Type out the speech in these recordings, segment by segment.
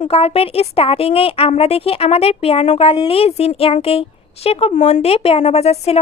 গল্পের স্টার্টিংয়ে আমরা দেখি আমাদের পিয়ানো গার্ল লি জিন ইয়াংকে। সে খুব মন দিয়ে পিয়ানো বাজাচ্ছিল।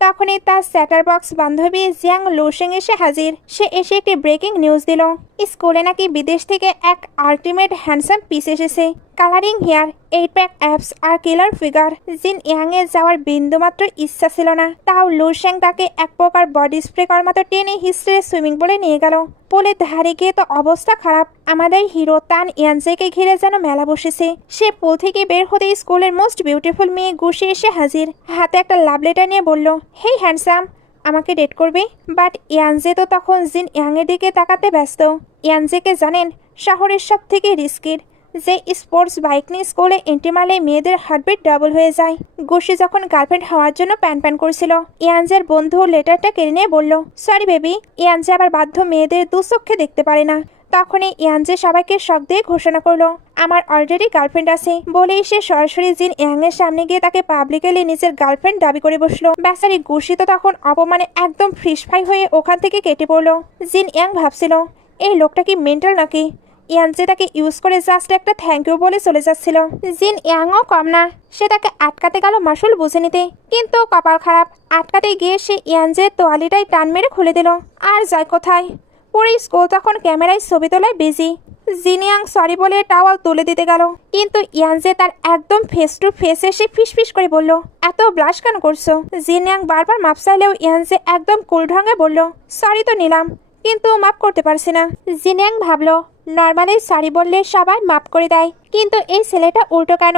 তখনই তার স্যাটার বক্স বান্ধবী জিয়াং লুশেং এসে হাজির। সে এসে একটি ব্রেকিং নিউজ দিল, স্কুলে নাকি বিদেশ থেকে এক আল্টিমেট হ্যান্ডসাম পিস এসেছে। কালারিং হেয়ার, 8 প্যাক অ্যাপস আর কিলার ফিগার। জিন ইয়াংয়ে যাওয়ার বিন্দুমাত্র ইচ্ছা ছিল না, তাও লুশেং তাকে এক প্রকার বডি স্প্রে করার মতো টেনে হিস্ট্রে সুইমিং পুলে নিয়ে গেল। পুলের ধারে গিয়ে তো অবস্থা খারাপ। আমাদের হিরো তান ইয়ানজেকে ঘিরে যেন মেলা বসেছে। সে পুল থেকে বের হতে স্কুলের মোস্ট বিউটিফুল মেয়ে গুশি এসে হাজির। হাতে একটা লাভ লেটার নিয়ে বলল, হেই হ্যান্ডসাম, আমাকে ডেট করবে? বাট ইয়ানজে তো তখন জিন ইয়াংয়ের দিকে তাকাতে ব্যস্ত। ইয়ানজেকে জানেন, শহরের সব থেকে রিস্কির। যে স্পোর্টস বাইক নিয়ে স্কুলে এন্ট্রি মারলে মেয়েদের হার্টবিট ডাবল হয়ে যায়। গুশি যখন গার্লফ্রেন্ড হওয়ার জন্য প্যান করছিল, ইয়ানজের বন্ধু লেটারটা কেড়ে নিয়ে বলল, সরি বেবি। ইয়ানজে আবার বাধ্য মেয়েদের দুচক্ষে দেখতে পারে না। তখনই ইয়ানজে সবাইকে শক দিয়ে ঘোষণা করলো, আমার অলরেডি গার্লফ্রেন্ড আছে। বলেই সে সরাসরি জিন ইয়াংয়ের সামনে গিয়ে তাকে পাবলিকলি নিজের গার্লফ্রেন্ড দাবি করে বসলো। বেচারি গুশি তো তখন অপমানে একদম ফ্রিশ ফ্রাই হয়ে ওখান থেকে কেটে পড়লো। জিন ইয়াং ভাবছিল, এই লোকটা কি মেন্টাল নাকি? ইয়ানজে তাকে ইউজ করে জাস্ট একটা থ্যাংক ইউ বলে চলে যাচ্ছিল। জিন ইয়াংও কম না, সে তাকে আটকাতে গেল মাসুল বুঝে নিতে। কিন্তু কপাল খারাপ, আটকাতে গিয়ে সে ইয়ানজের তোয়ালিটাই টান মেরে খুলে দিল। আর যায় কোথায়? পুরো স্কুল তখন ক্যামেরায় ছবি তোলায় বিজি। জিন ইয়াং সরি বলে টাওয়াল তুলে দিতে গেল, কিন্তু ইয়ানজে তার একদম ফেস টু ফেস এসে ফিস করে বলল, এত ব্লাশ কেন করছো? জিন ইয়াং বারবার মাপ চাইলেও ইয়ানজে একদম কুল ঢঙে বলল, সরি তো নিলাম, কিন্তু মাপ করতে পারছি না। জিন ইয়াং ভাবলো, নর্মালি সরি বললে সবাই মাপ করে দেয়, কিন্তু এই ছেলেটা উল্টো কেন?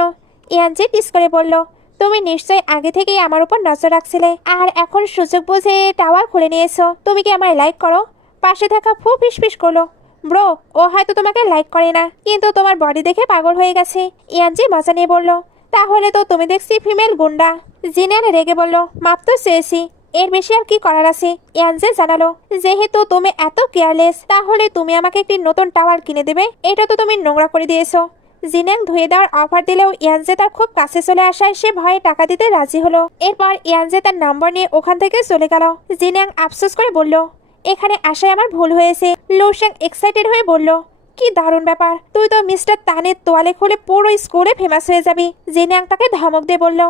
ইয়ানজে টিস করে বলল, তুমি নিশ্চয়ই আগে থেকেই আমার উপর নজর রাখছিলে, আর এখন সুযোগ বুঝে টাওয়াল খুলে নিয়েছো। তুমি কি আমায় লাইক করো? পাশে থাকা ফু ফিস করলো, ব্রো, ও হয়তো তোমাকে লাইক করে না, কিন্তু তোমার বডি দেখে পাগল হয়ে গেছে। ইয়ানজি মজা নিয়ে বলল, তাহলে তো তুমি দেখছি ফিমেল গুন্ডা। জিনিয়ান রেগে বলল, মাপ তো চেয়েছি, এর বেশি আর কি করার আছে? ইয়ানজে জানালো, যেহেতু তুমি এত কেয়ারলেস, তাহলে তুমি আমাকে একটি নতুন টাওয়াল কিনে দেবে? এটা তো তুমি নোংরা করে দিয়েছো। জিনিয়াং ধুয়ে দেওয়ার অফার দিলেও ইয়ানজে তার খুব কাছে চলে আসায় সে ভয়ে টাকা দিতে রাজি হলো। এরপর ইয়ানজে তার নম্বর নিয়ে ওখান থেকে চলে গেল। জিনিয়াং আফসোস করে বলল, এখানে আসায় আমার ভুল হয়েছে। লুশেং এক্সাইটেড হয়ে বলল, কি দারুণ ব্যাপার, তুই তো মিস্টার তানের তোয়ালে খুলে পুরো স্কুলে ফেমাস হয়ে যাবি। জিনিয়াং তাকে ধমক দিয়ে বলল,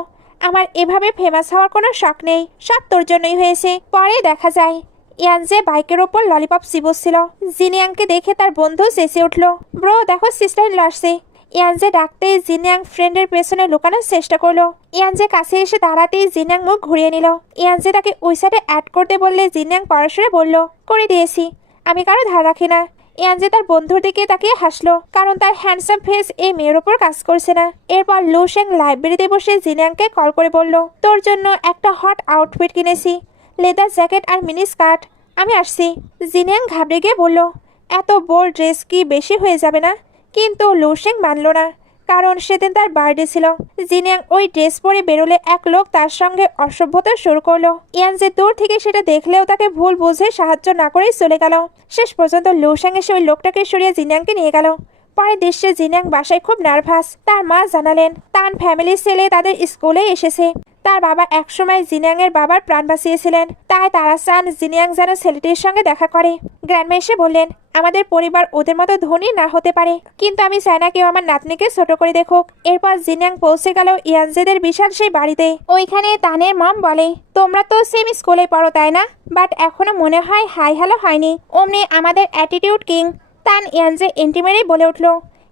আমার এভাবে ফেমাস হওয়ার কোনো শখ নেই, সব তোর জন্যই হয়েছে। পরে দেখা যায় ইয়ানজে বাইকের ওপর ললিপপ চিবুচ্ছিল। জিনিয়াংকে দেখে তার বন্ধু চেঁচে উঠল, ব্রো দেখো সিস্টার ইন ল আসছে। ইয়ানজে ডাকতে জিনিয়াং ফ্রেন্ডের পেছনে লুকানোর চেষ্টা করলো। ইয়ানজে কাছে এসে দাঁড়াতেই জিনিয়াং মুখ ঘুরিয়ে নিল। ইয়ানজে তাকে ওই সাইডে অ্যাড করতে বললে জিনিয়াং পড়াশোনা বলল, করে দিয়েছি, আমি কারো ধার রাখি না। ইয়ানজে তার বন্ধুর দিকে তাকিয়ে হাসলো, কারণ তার হ্যান্ডসাম ফেস এই মেয়ের ওপর কাজ করছে না। এরপর লুশেং লাইব্রেরিতে বসে জিনিয়াংকে কল করে বলল, তোর জন্য একটা হট আউটফিট কিনেছি, লেদার জ্যাকেট আর মিনি স্কার্ট, আমি আসছি। জিনিয়াং ঘাবড়ে গিয়ে বলল, এত বোল্ড ড্রেস কি বেশি হয়ে যাবে না? কিন্তু লুশেং মানল না, কারণ সেদিন তার বার্থডে ছিল। জিনিয়াং ওই ড্রেস পরে বেরোলে এক লোক তার সঙ্গে অসভ্যতা শুরু করলো। ইয়ানজে দূর থেকে সেটা দেখলেও তাকে ভুল বুঝে সাহায্য না করেই চলে গেল। শেষ পর্যন্ত লুশেং এসে ওই লোকটাকে সরিয়ে জিনিয়াংকে নিয়ে গেল। পরের দৃশ্যে জিনিয়াং বাসায় খুব নার্ভাস। তার মা জানালেন, তার ফ্যামিলির ছেলে তাদের স্কুলে এসেছে। তার বাবা একসময় জিনিয়াংয়ের বাবার প্রাণ বাঁচিয়েছিলেন, তাই তারা চান জিনিয়াং যেন ছেলেটির সঙ্গে দেখা করে। গ্র্যান্ডমা এসে বললেন, আমাদের পরিবার ওদের মতো ধনী না হতে পারে, কিন্তু আমি চাই না কেউ আমার নাতনিকে ছোট করে দেখুক। এরপর জিনিয়াং পৌঁছে গেল ইয়ানজেদের বিশাল সেই বাড়িতে। ওইখানে তানের মম বলে, তোমরা তো সেম স্কুলে পড়ো তাই না? বাট এখনো মনে হয় হাই হ্যালো হয়নি। অমনি আমাদের অ্যাটিটিউড কিং তান ইয়ানজে এন্ট্রি মেরেই বলে উঠল,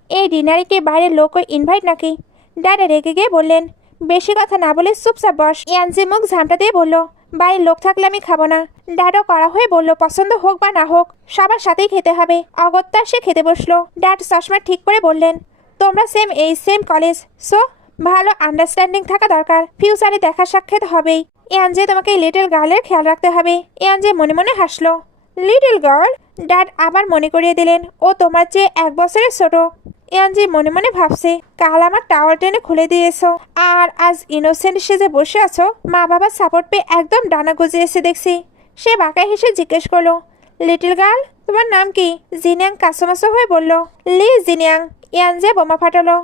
এই ডিনারে কি বাইরের লোক ইনভাইট নাকি? ড্যাড রেগে গিয়ে বললেন, বেশি কথা না বলে চুপচাপ বস। ইয়ানজে মুখ ঝামটা দিয়ে বলল, বাড়ির লোক থাকলে আমি খাবো না। ড্যাডও করা হয়ে বলল, পছন্দ হোক বা না হোক সবার সাথেই খেতে হবে। অগত্যা সে খেতে বসলো। ড্যাড চশমা ঠিক করে বললেন, তোমরা সেম এই সেম কলেজ, সো ভালো আন্ডারস্ট্যান্ডিং থাকা দরকার, ফিউচারে দেখা সাক্ষাৎ হবেই। ইয়ানজে তোমাকে লিটল গার্লের খেয়াল রাখতে হবে। ইয়ানজে মনে মনে হাসলো, লিটল গার্ল? ড্যাড আবার মনে করিয়ে দিলেন, ও তোমার চেয়ে 1 বছরের ছোট। ইয়ানজি মনে মনে ভাবছে, কাল আমার টাওয়াল টেনে খুলে দিয়েছো, আর আজ ইনোসেন্ট সেজে বসে আছো। মা বাবার সাপোর্ট পেয়ে একদম ডানা গজিয়েছে দেখছি। সে বাঁকা হেসে জিজ্ঞেস করলো, লিটল গার্ল তোমার নাম কি? জিনিয়াং কাসমাসো হয়ে বলল, লি জিনিয়াং। ইয়ানজে বোমা ফাটালো,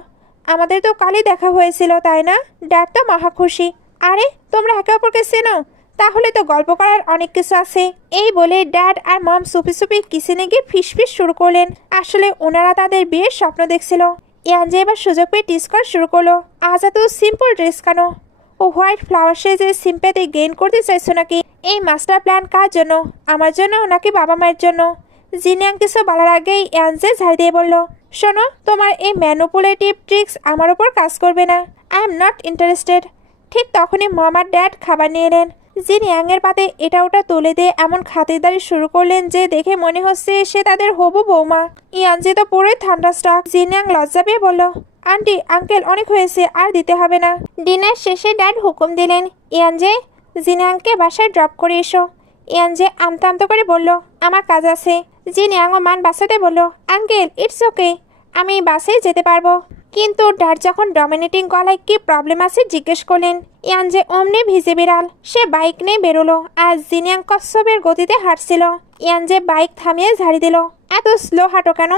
আমাদের তো কালই দেখা হয়েছিল তাই না? ড্যাড তো মহা খুশি। আরে তোমরা একে অপরকে চেনো? তাহলে তো গল্প করার অনেক কিছু আছে। এই বলে ড্যাড আর মম সুপি সুপি কিচেনে গিয়ে ফিসফিস শুরু করলেন। আসলে ওনারা তাদের বিয়ের স্বপ্ন দেখছিল। ইয়ানজে এবার সুযোগ পেয়ে টিস করা শুরু করলো। আজ এত সিম্পল ড্রেস কেন? ও হোয়াইট ফ্লাওয়ার সেজে সিম্প্যাথি গেইন করতে চাইছো নাকি? এই মাস্টার প্ল্যান কার জন্য? আমার জন্য নাকি বাবা মায়ের জন্য? জিনিয়াং কিছু বলার আগেই ইয়ানজে ঝাড় দিয়ে বলল, শোনো, তোমার এই ম্যানুপুলেটিভ ট্রিক্স আমার ওপর কাজ করবে না। I am not interested. ঠিক তখনই মম আর ড্যাড খাবার নিয়ে এলেন। জিনিয়াংয়ের পাতে এটা ওটা তুলে দিয়ে এমন খাতিরদারি শুরু করলেন যে দেখে মনে হচ্ছে সে তাদের হবু বৌমা। ইয়ানজে তো পুরোই থান্ডারস্ট্রাক। জিনিয়াং লজ্জা পেয়ে বলল, আন্টি আঙ্কেল অনেক হয়েছে, আর দিতে হবে না। ডিনার শেষে ড্যাড হুকুম দিলেন, ইয়ানজে জিনিয়াংকে বাসায় ড্রপ করে এসো। ইয়ানজে আমতা আমতা করে বলল, আমার কাজ আছে। জিনিয়াংও মান বাঁচাতে বলল, আঙ্কেল ইটস ওকে, আমি বাসেই যেতে পারবো। কিন্তু ড্যাড যখন ডমিনেটিং গলায় কি প্রবলেম আছে জিজ্ঞেস করলেন, ইয়ানজে অমনি ভিজে বিড়াল। সে বাইক নিয়ে বেরোলো আর জিনিয়াং কচ্ছপের গতিতে হাঁটছিল। ইয়ানজে বাইক থামিয়ে ঝাড়ি দিল, এত স্লো হাঁটো কেন?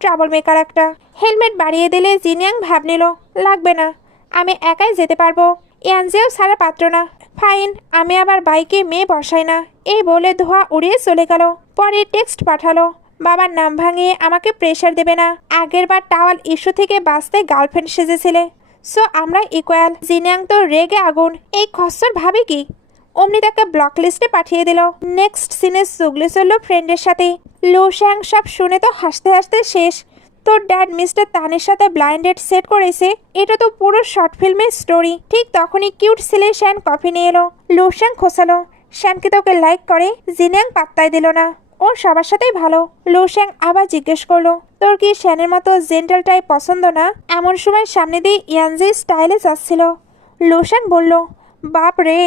ট্রাবল মেকার একটা। হেলমেট বাড়িয়ে দিলে জিনিয়াং ভাব নিল, লাগবে না, আমি একাই যেতে পারবো। ইয়ানজেও সারা পাত্র না। ফাইন, আমি আবার বাইকে মেয়ে বসাই না। এই বলে ধোয়া উড়িয়ে চলে গেল। পরে টেক্সট পাঠালো, বাবার নাম ভাঙিয়ে আমাকে প্রেশার দেবে না। আগের বার টাওয়াল ইস্যু থেকে বাঁচতে গার্লফ্রেন্ড সেজেছিলে, সো আমরা ইকুয়াল। জিনিয়াং তো রেগে আগুন, এই খচ্চর ভাবে কি? অমনি তাকে ব্লক লিস্টে পাঠিয়ে দিল। নেক্সট সিনে চুগলি চলল ফ্রেন্ডের সাথে। লুশ্যাং সব শুনে তো হাসতে হাসতে শেষ। তোর ড্যাড মিস্টার তানের সাথে ব্লাইন্ড ডেট সেট করেছে, এটা তো পুরো শর্ট ফিল্মের স্টোরি। ঠিক তখনই কিউট ছেলে শ্যান কফি নিয়ে এলো। লুশ্যাং খোসালো, শ্যানকে তোকে লাইক করে? জিনিয়াং পাত্তাই দিল না, ও সবার সাথেই ভালো। লুশ্যাং আবার জিজ্ঞেস করলো, তোর কি শ্যানের মতো জেন্টাল টাইপ পছন্দ না? এমন সময় সামনে দিয়ে ইয়ানজে স্টাইলে যাচ্ছিল। লুশ্যাং বলল, বাপ রে,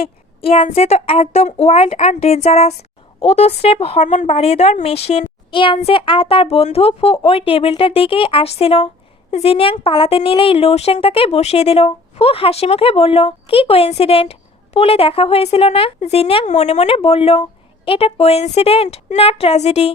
ইয়ানজে তো একদম ওয়াইল্ড আর ডেঞ্জারাস। ও তো স্রেফ হরমোন বাড়িয়ে দেওয়ার মেশিন। ইয়ানজে আর তার বন্ধু ফু ওই টেবিলটার দিকেই আসছিল। জিনিয়াং পালাতে নিলেই লুশ্যাং তাকে বসিয়ে দিল। ফু হাসি মুখে বলল, কি কোইন্সিডেন্ট, পুলে দেখা হয়েছিল না? জিনিয়াং মনে মনে বলল, এটা কোইন্সিডেন্ট না ট্র্যাজেডি।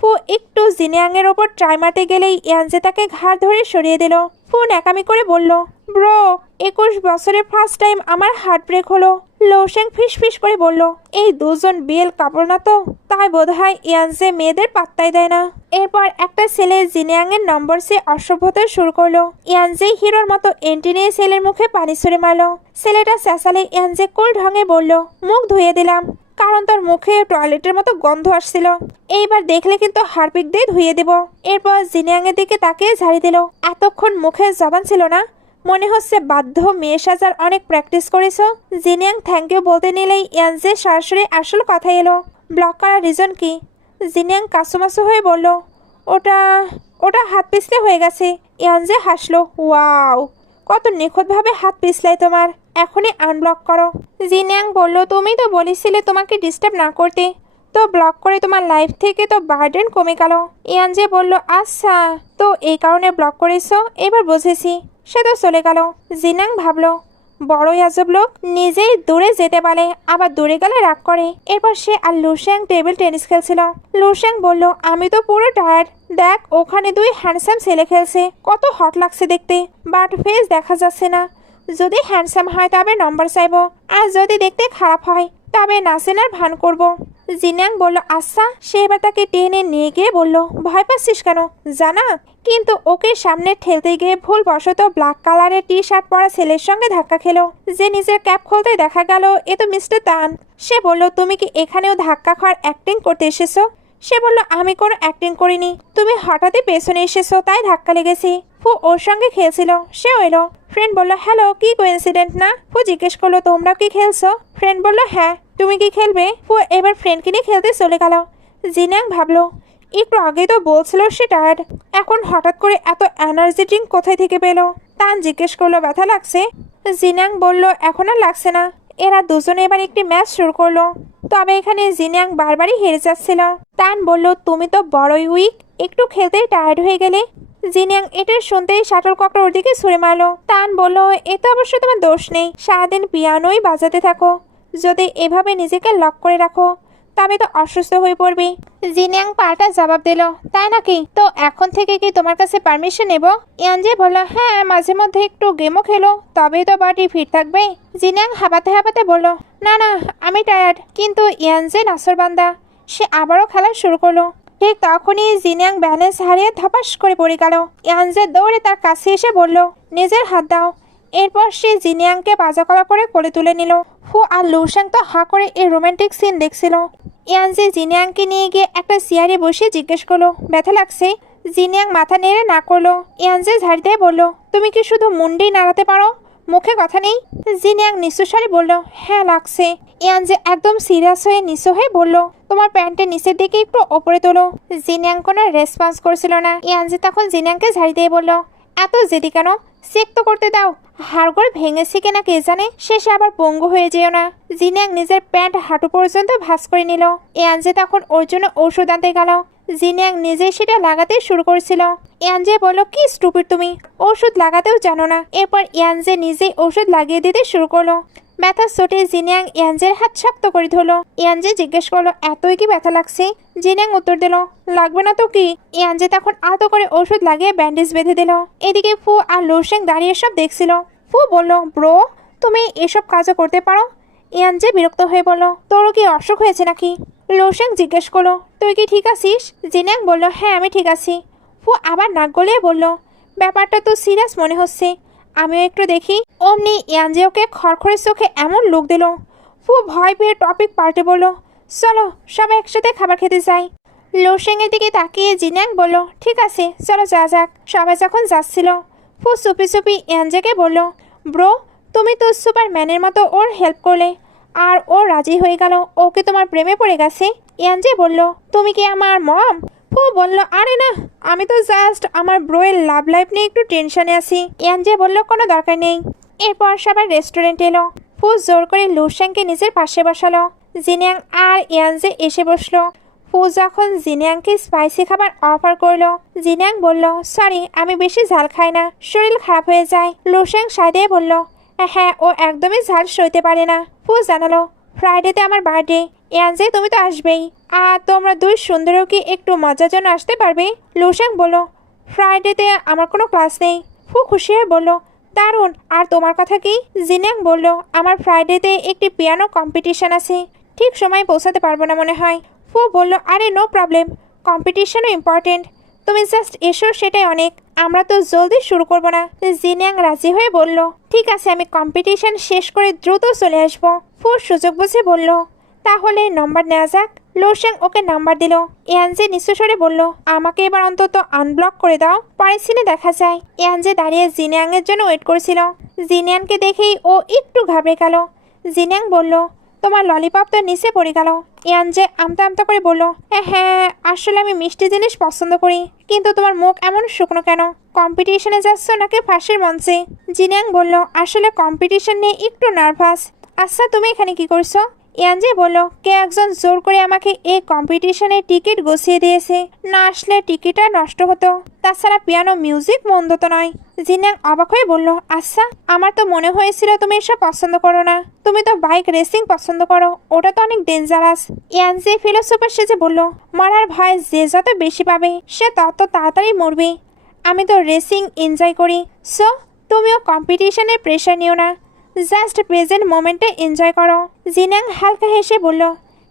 ফু একটু জিনিয়াংয়ের ওপর ট্রাই মারতে গেলেই ইয়ানজে তাকে ঘাড় ধরে সরিয়ে দিল। ফু ন্যাকামি করে বলল, ব্রো, 21 বছরে ফার্স্ট টাইম আমার হার্ট ব্রেক হলো। লুশ্যাং ফিস ফিস করে বলল, এই দুজন বিয়ের কাপড় না তো, তাই বোধহয় ইয়ানজে মেয়েদের পাত্তাই দেয় না। এরপর একটা ছেলে জিনিয়াংয়ের নম্বর সে অসভ্যতা শুরু করলো। ইয়ানজে হিরোর মতো এন্ট্রি নিয়ে ছেলের মুখে পানি ছুড়ে মারলো। ছেলেটা চেঁচালে ইয়ানজে কোল ঢঙে বলল, মুখ ধুয়ে দিলাম, কারণ তোর মুখে টয়লেটের মতো গন্ধ আসছিল। এইবার দেখলে কিন্তু হারপিক দিয়ে ধুয়ে দেব। এরপর জিনিয়াংয়ের দিকে তাকিয়ে ঝাড়ি দিল। এতক্ষণ মুখে জবান ছিল না, মনে হচ্ছে বাধ্য মেয়ে সাজার অনেক প্র্যাকটিস করেছ। জিনিয়াং থ্যাংক ইউ বলতে নিলেই ইয়ানজে সরাসরি আসল কথা এলো, ব্লক করার রিজন কি? জিনিয়াং কাসুমাসু হয়ে বলল, ওটা ওটা হাত পিছলে হয়ে গেছে। ইয়ানজে হাসলো, ওয়াও, কত নিখুঁতভাবে হাত পিছলাই তোমার, এখনই আনব্লক করো। জিনিয়াং বলল, তুমি তো বলেছিলে তোমাকে ডিস্টার্ব না করতে, তো ব্লক করে তোমার লাইফ থেকে তো বার্ডেন কমে গেল। ইয়ানজে বলল, আচ্ছা, তো এই কারণে ব্লক করেছো, এবার বুঝেছি। সে তো চলে গেল। জিনিয়াং ভাবলো, বড়ই আজব লোক, নিজেই দূরে যেতে বলে আবার দূরে গেলে রাগ করে। এরপর সে আর লুশ্যাং টেবিল টেনিস খেলছিল। লুশ্যাং বলল, আমি তো পুরো টায়ার্ড, দেখ ওখানে দুই হ্যান্ডসাম ছেলে খেলছে, কত হট লাগছে দেখতে, বাট ফেস দেখা যাচ্ছে না। যদি হ্যান্ডসাম হয় তবে নম্বর চাইবো, আর যদি দেখতে খারাপ হয় তবে নাচেনার ভান করব। জিনিয়াং বলল, আচ্ছা। সে এবার তাকে টেনে নিয়ে গিয়ে বলল, ভয় পাচ্ছিস কেন, জানা? কিন্তু ওকে সামনে ঠেলতে গিয়ে ভুলবশত ব্ল্যাক কালারের টি শার্ট পরা ছেলের সঙ্গে ধাক্কা খেলো। যে নিজের ক্যাপ খুলতে দেখা গেল এ তো মিস্টার তান। সে বলল, তুমি কি এখানেও ধাক্কা খাওয়ার অ্যাক্টিং করতে এসেছো? সে বলল, আমি কোনো অ্যাক্টিং করিনি, তুমি হঠাৎই পেছনে এসেছো তাই ধাক্কা লেগেছি। ফু ওর সঙ্গে খেলছিল, সেও এলো। ফ্রেন্ড বলল, হ্যালো, কি কোইন্সিডেন্ট না? ফু জিজ্ঞেস করলো, তোমরা কি খেলছো? ফ্রেন্ড বলল, হ্যাঁ, তুমি কি খেলবে? ফু এবার ফ্রেন্ডকে নিয়ে খেলতে চলে গেল। জিনিয়াং ভাবলো, একটু আগেই তো বলছিল সে টায়ার্ড, এখন হঠাৎ করে এত এনার্জি ড্রিঙ্ক কোথায় থেকে পেলো? তান জিজ্ঞেস করলো, ব্যথা লাগছে? জিনিয়াং বলল, এখন আর লাগছে না। এরা দুজনে এবার একটি ম্যাচ শুরু করলো, তবে এখানে জিনিয়াং বারবারই হেরে যাচ্ছিল। তান বলল, তুমি তো বড়ই উইক, একটু খেলতেই টায়ার্ড হয়ে গেলে। জিনিয়াং এটা শুনতেই শাটলককটা ওর দিকে ছুঁড়ে মারলো। তান বলল, এতে অবশ্য তোমার দোষ নেই, সারাদিন পিয়ানোই বাজাতে থাকো, যদি এভাবে নিজেকে লক করে রাখো তবে তো অসুস্থ হয়ে পড়বি। জিনিয়াং পাল্টা জবাব দিল, তাই নাকি? তো এখন থেকে কি তোমার কাছে পারমিশন নেব? ইয়ানজে বলল, হ্যাঁ, মাঝে মধ্যে একটু গেমও খেলো, তবেই তো বডি ফিট থাকবে। জিনিয়াং হাঁপাতে হাঁপাতে বলল, না না, আমি টায়ার্ড। কিন্তু ইয়ানজে নাসরবান্দা, সে আবারও খেলা শুরু করলো। ঠিক তখনই জিনিয়াং ব্যালেন্স হারিয়ে ধপাস করে পড়ে গেল। ইয়ানজে দৌড়ে তার কাছে এসে বলল, নিজের হাত দাও। এরপর সে জিনিয়াংকে বাজাকলা করে কোলে তুলে নিল। ফু আর লুশাং তো হা করে এই রোমান্টিক সিন দেখছিল। ইয়ানজে জিনিয়াংকে নিয়ে গিয়ে একটা চেয়ারে বসে জিজ্ঞেস করলো, ব্যথা লাগছে? জিনিয়াং মাথা নেড়ে না করলো। ইয়ানজে ঝাড়ি দিয়ে বলল, তুমি কি শুধু মুন্ডেই নাড়াতে পারো, মুখে কথা নেই? জিনিয়াং নিঃস্বরে বলল, হ্যাঁ লাগছে। ইয়ানজে একদম সিরিয়াস হয়ে নিঃস্ব হয়ে বলল, তোমার প্যান্টের নিচের দিকে একটু ওপরে তোলো। জিনিয়াং কোনো রেসপন্স করছিল না। ইয়ানজে তখন জিনিয়াংকে ঝাড়ি দিয়ে বলল, এত জেদি কেন? চেক তো করতে দাও, হাড়গোড় ভেঙেছে কিনা কে জানে, শেষে আবার পঙ্গু হয়ে যেও না। জিনিয়াং নিজের প্যান্ট হাঁটু পর্যন্ত ভাঁজ করে নিল। ইয়ানজে তখন ওর জন্য ঔষধ আনতে গেল। জিনিয়াং নিজে সেটা লাগাতে শুরু করেছিল। ইয়ানজে বলল, কি স্টুপিড তুমি, ওষুধ লাগাতেও জানো না। এরপর ইয়ানজে নিজেই ওষুধ লাগিয়ে দিতে শুরু করলো। ব্যথার চোটে জিনিয়াং ইয়ানজের হাত শক্ত করে ধরলো। ইয়ানজে জিজ্ঞেস করলো, এতই কি ব্যথা লাগছে? জিনিয়াং উত্তর দিল, লাগবে না তো কি। ইয়ানজে তখন আলতো করে ওষুধ লাগিয়ে ব্যান্ডেজ বেঁধে দিল। এদিকে ফু আর লুশাং দাঁড়িয়ে সব দেখছিল। ফু বলল, ব্রো তুমি এসব কাজও করতে পারো? ইয়ানজে বিরক্ত হয়ে বলল, তোরও কি অসুখ হয়েছে নাকি? লুশাং জিজ্ঞেস করলো, তুই কি ঠিক আছিস? জিনিয়াং বলল, হ্যাঁ আমি ঠিক আছি। ফু আবার নাক গলিয়ে বলল, ব্যাপারটা তো সিরিয়াস মনে হচ্ছে, আমিও একটু দেখি। অমনি ইয়ানজে ওকে খড়খড়ের চোখে এমন লুক দিল। ফু ভয় পেয়ে টপিক পাল্টে বলল, চলো সবাই একসাথে খাবার খেতে যাই। লুশাংয়ের দিকে তাকিয়ে জিনিয়াং বলল, ঠিক আছে চলো যা যাক। সবাই যখন যাচ্ছিল, ফু চুপি চুপি ইয়ানজেকে বলল, ব্রো তুমি তো সুপারম্যানের মতো ওর হেল্প করলে, আর ও রাজি হয়ে গেল, ওকে তোমার প্রেমে পড়ে গেছে। ইয়ানজে বলল, তুমি কি আমার মম? ফু বলল, আরে না, আমি তো জাস্ট আমার ব্রোয়ের লাভ লাইফ নিয়ে একটু টেনশনে আছি। ইয়ানজে বলল, কোনো দরকার নেই। এরপর সবার রেস্টুরেন্ট এলো। ফু জোর করে লুশাংকে নিজের পাশে বসালো। জিনিয়াং আর ইয়ানজে এসে বসলো। ফু যখন জিনিয়াংকে স্পাইসি খাবার অফার করলো, জিনিয়াং বলল, সরি আমি বেশি ঝাল খাই না, শরীর খারাপ হয়ে যায়। লুশাং সাইডে বলল, হ্যাঁ ও একদমই ঝাল সইতে পারে না। ফু জানালো, ফ্রাইডেতে আমার বার্থডে, ইয়ানজে তুমি তো আসবেই, আর তোমরা দুই সুন্দরও কি একটু মজার জন্য আসতে পারবে? লুশাং বলল, ফ্রাইডেতে আমার কোনো ক্লাস নেই। ফু খুশি হয়ে বলল, দারুণ, আর তোমার কথা কি? জিনিয়াং বলল, আমার ফ্রাইডেতে একটি পিয়ানো কম্পিটিশন আছে, ঠিক সময় পৌঁছাতে পারবো না মনে হয়। ফু বলল, আরে নো প্রবলেম, কম্পিটিশনও ইম্পর্টেন্ট, তুমি জাস্ট এসো সেটাই অনেক, আমরা তো জলদি শুরু করবো না। জিনিয়াং রাজি হয়ে বলল, ঠিক আছে আমি কম্পিটিশন শেষ করে দ্রুত চলে আসবো। ফু সুযোগ বুঝে বলল, তাহলে নাম্বার নেওয়া যাক। লুশাং ওকে নাম্বার দিল। ইয়ানজে নিঃস্বরে বলল, আমাকে এবার অন্তত আনব্লক করে দাও, পরের সিনে দেখা যায়। ইয়ানজে দাঁড়িয়ে জিনিয়াংয়ের জন্য ওয়েট করছিল। জিনিয়াংকে দেখেই ও একটু ঘাবড়ে গেল। জিনিয়াং বলল, তোমার ললিপপ তো নিচে পড়ে গেল। ইয়ানজে আমতা আমতা করে বলল, হ্যাঁ আসলে আমি মিষ্টি জিনিস পছন্দ করি, কিন্তু তোমার মুখ এমন শুকনো কেন? কম্পিটিশনে যাচ্ছ নাকি ফাঁসির মঞ্চে? জিনিয়াং বলল, আসলে কম্পিটিশন নিয়ে একটু নার্ভাস। আচ্ছা তুমি এখানে কি করছো? ইয়ানজে বলল, কে একজন জোর করে আমাকে এই কম্পিটিশনের টিকিট গুছিয়ে দিয়েছে, না আসলে টিকিটটা নষ্ট হতো, তাছাড়া পিয়ানো মিউজিক মন্দ তো নয়। জিনিয়াং অবাক হয়ে বলল, আচ্ছা আমার তো মনে হয়েছিল তুমি এসব পছন্দ করো না, তুমি তো বাইক রেসিং পছন্দ করো, ওটা তো অনেক ডেঞ্জারাস। ইয়ানজে ফিলোসফার সেজে বলল, মরার ভয় যে যত বেশি পাবে সে তত তাড়াতাড়ি মরবে, আমি তো রেসিং এনজয় করি, সো তুমিও কম্পিটিশনের প্রেশার নিও না, জাস্ট প্রেজেন্ট মোমেন্টে এনজয় করো। জিনিয়াং হালকা হেসে বলল,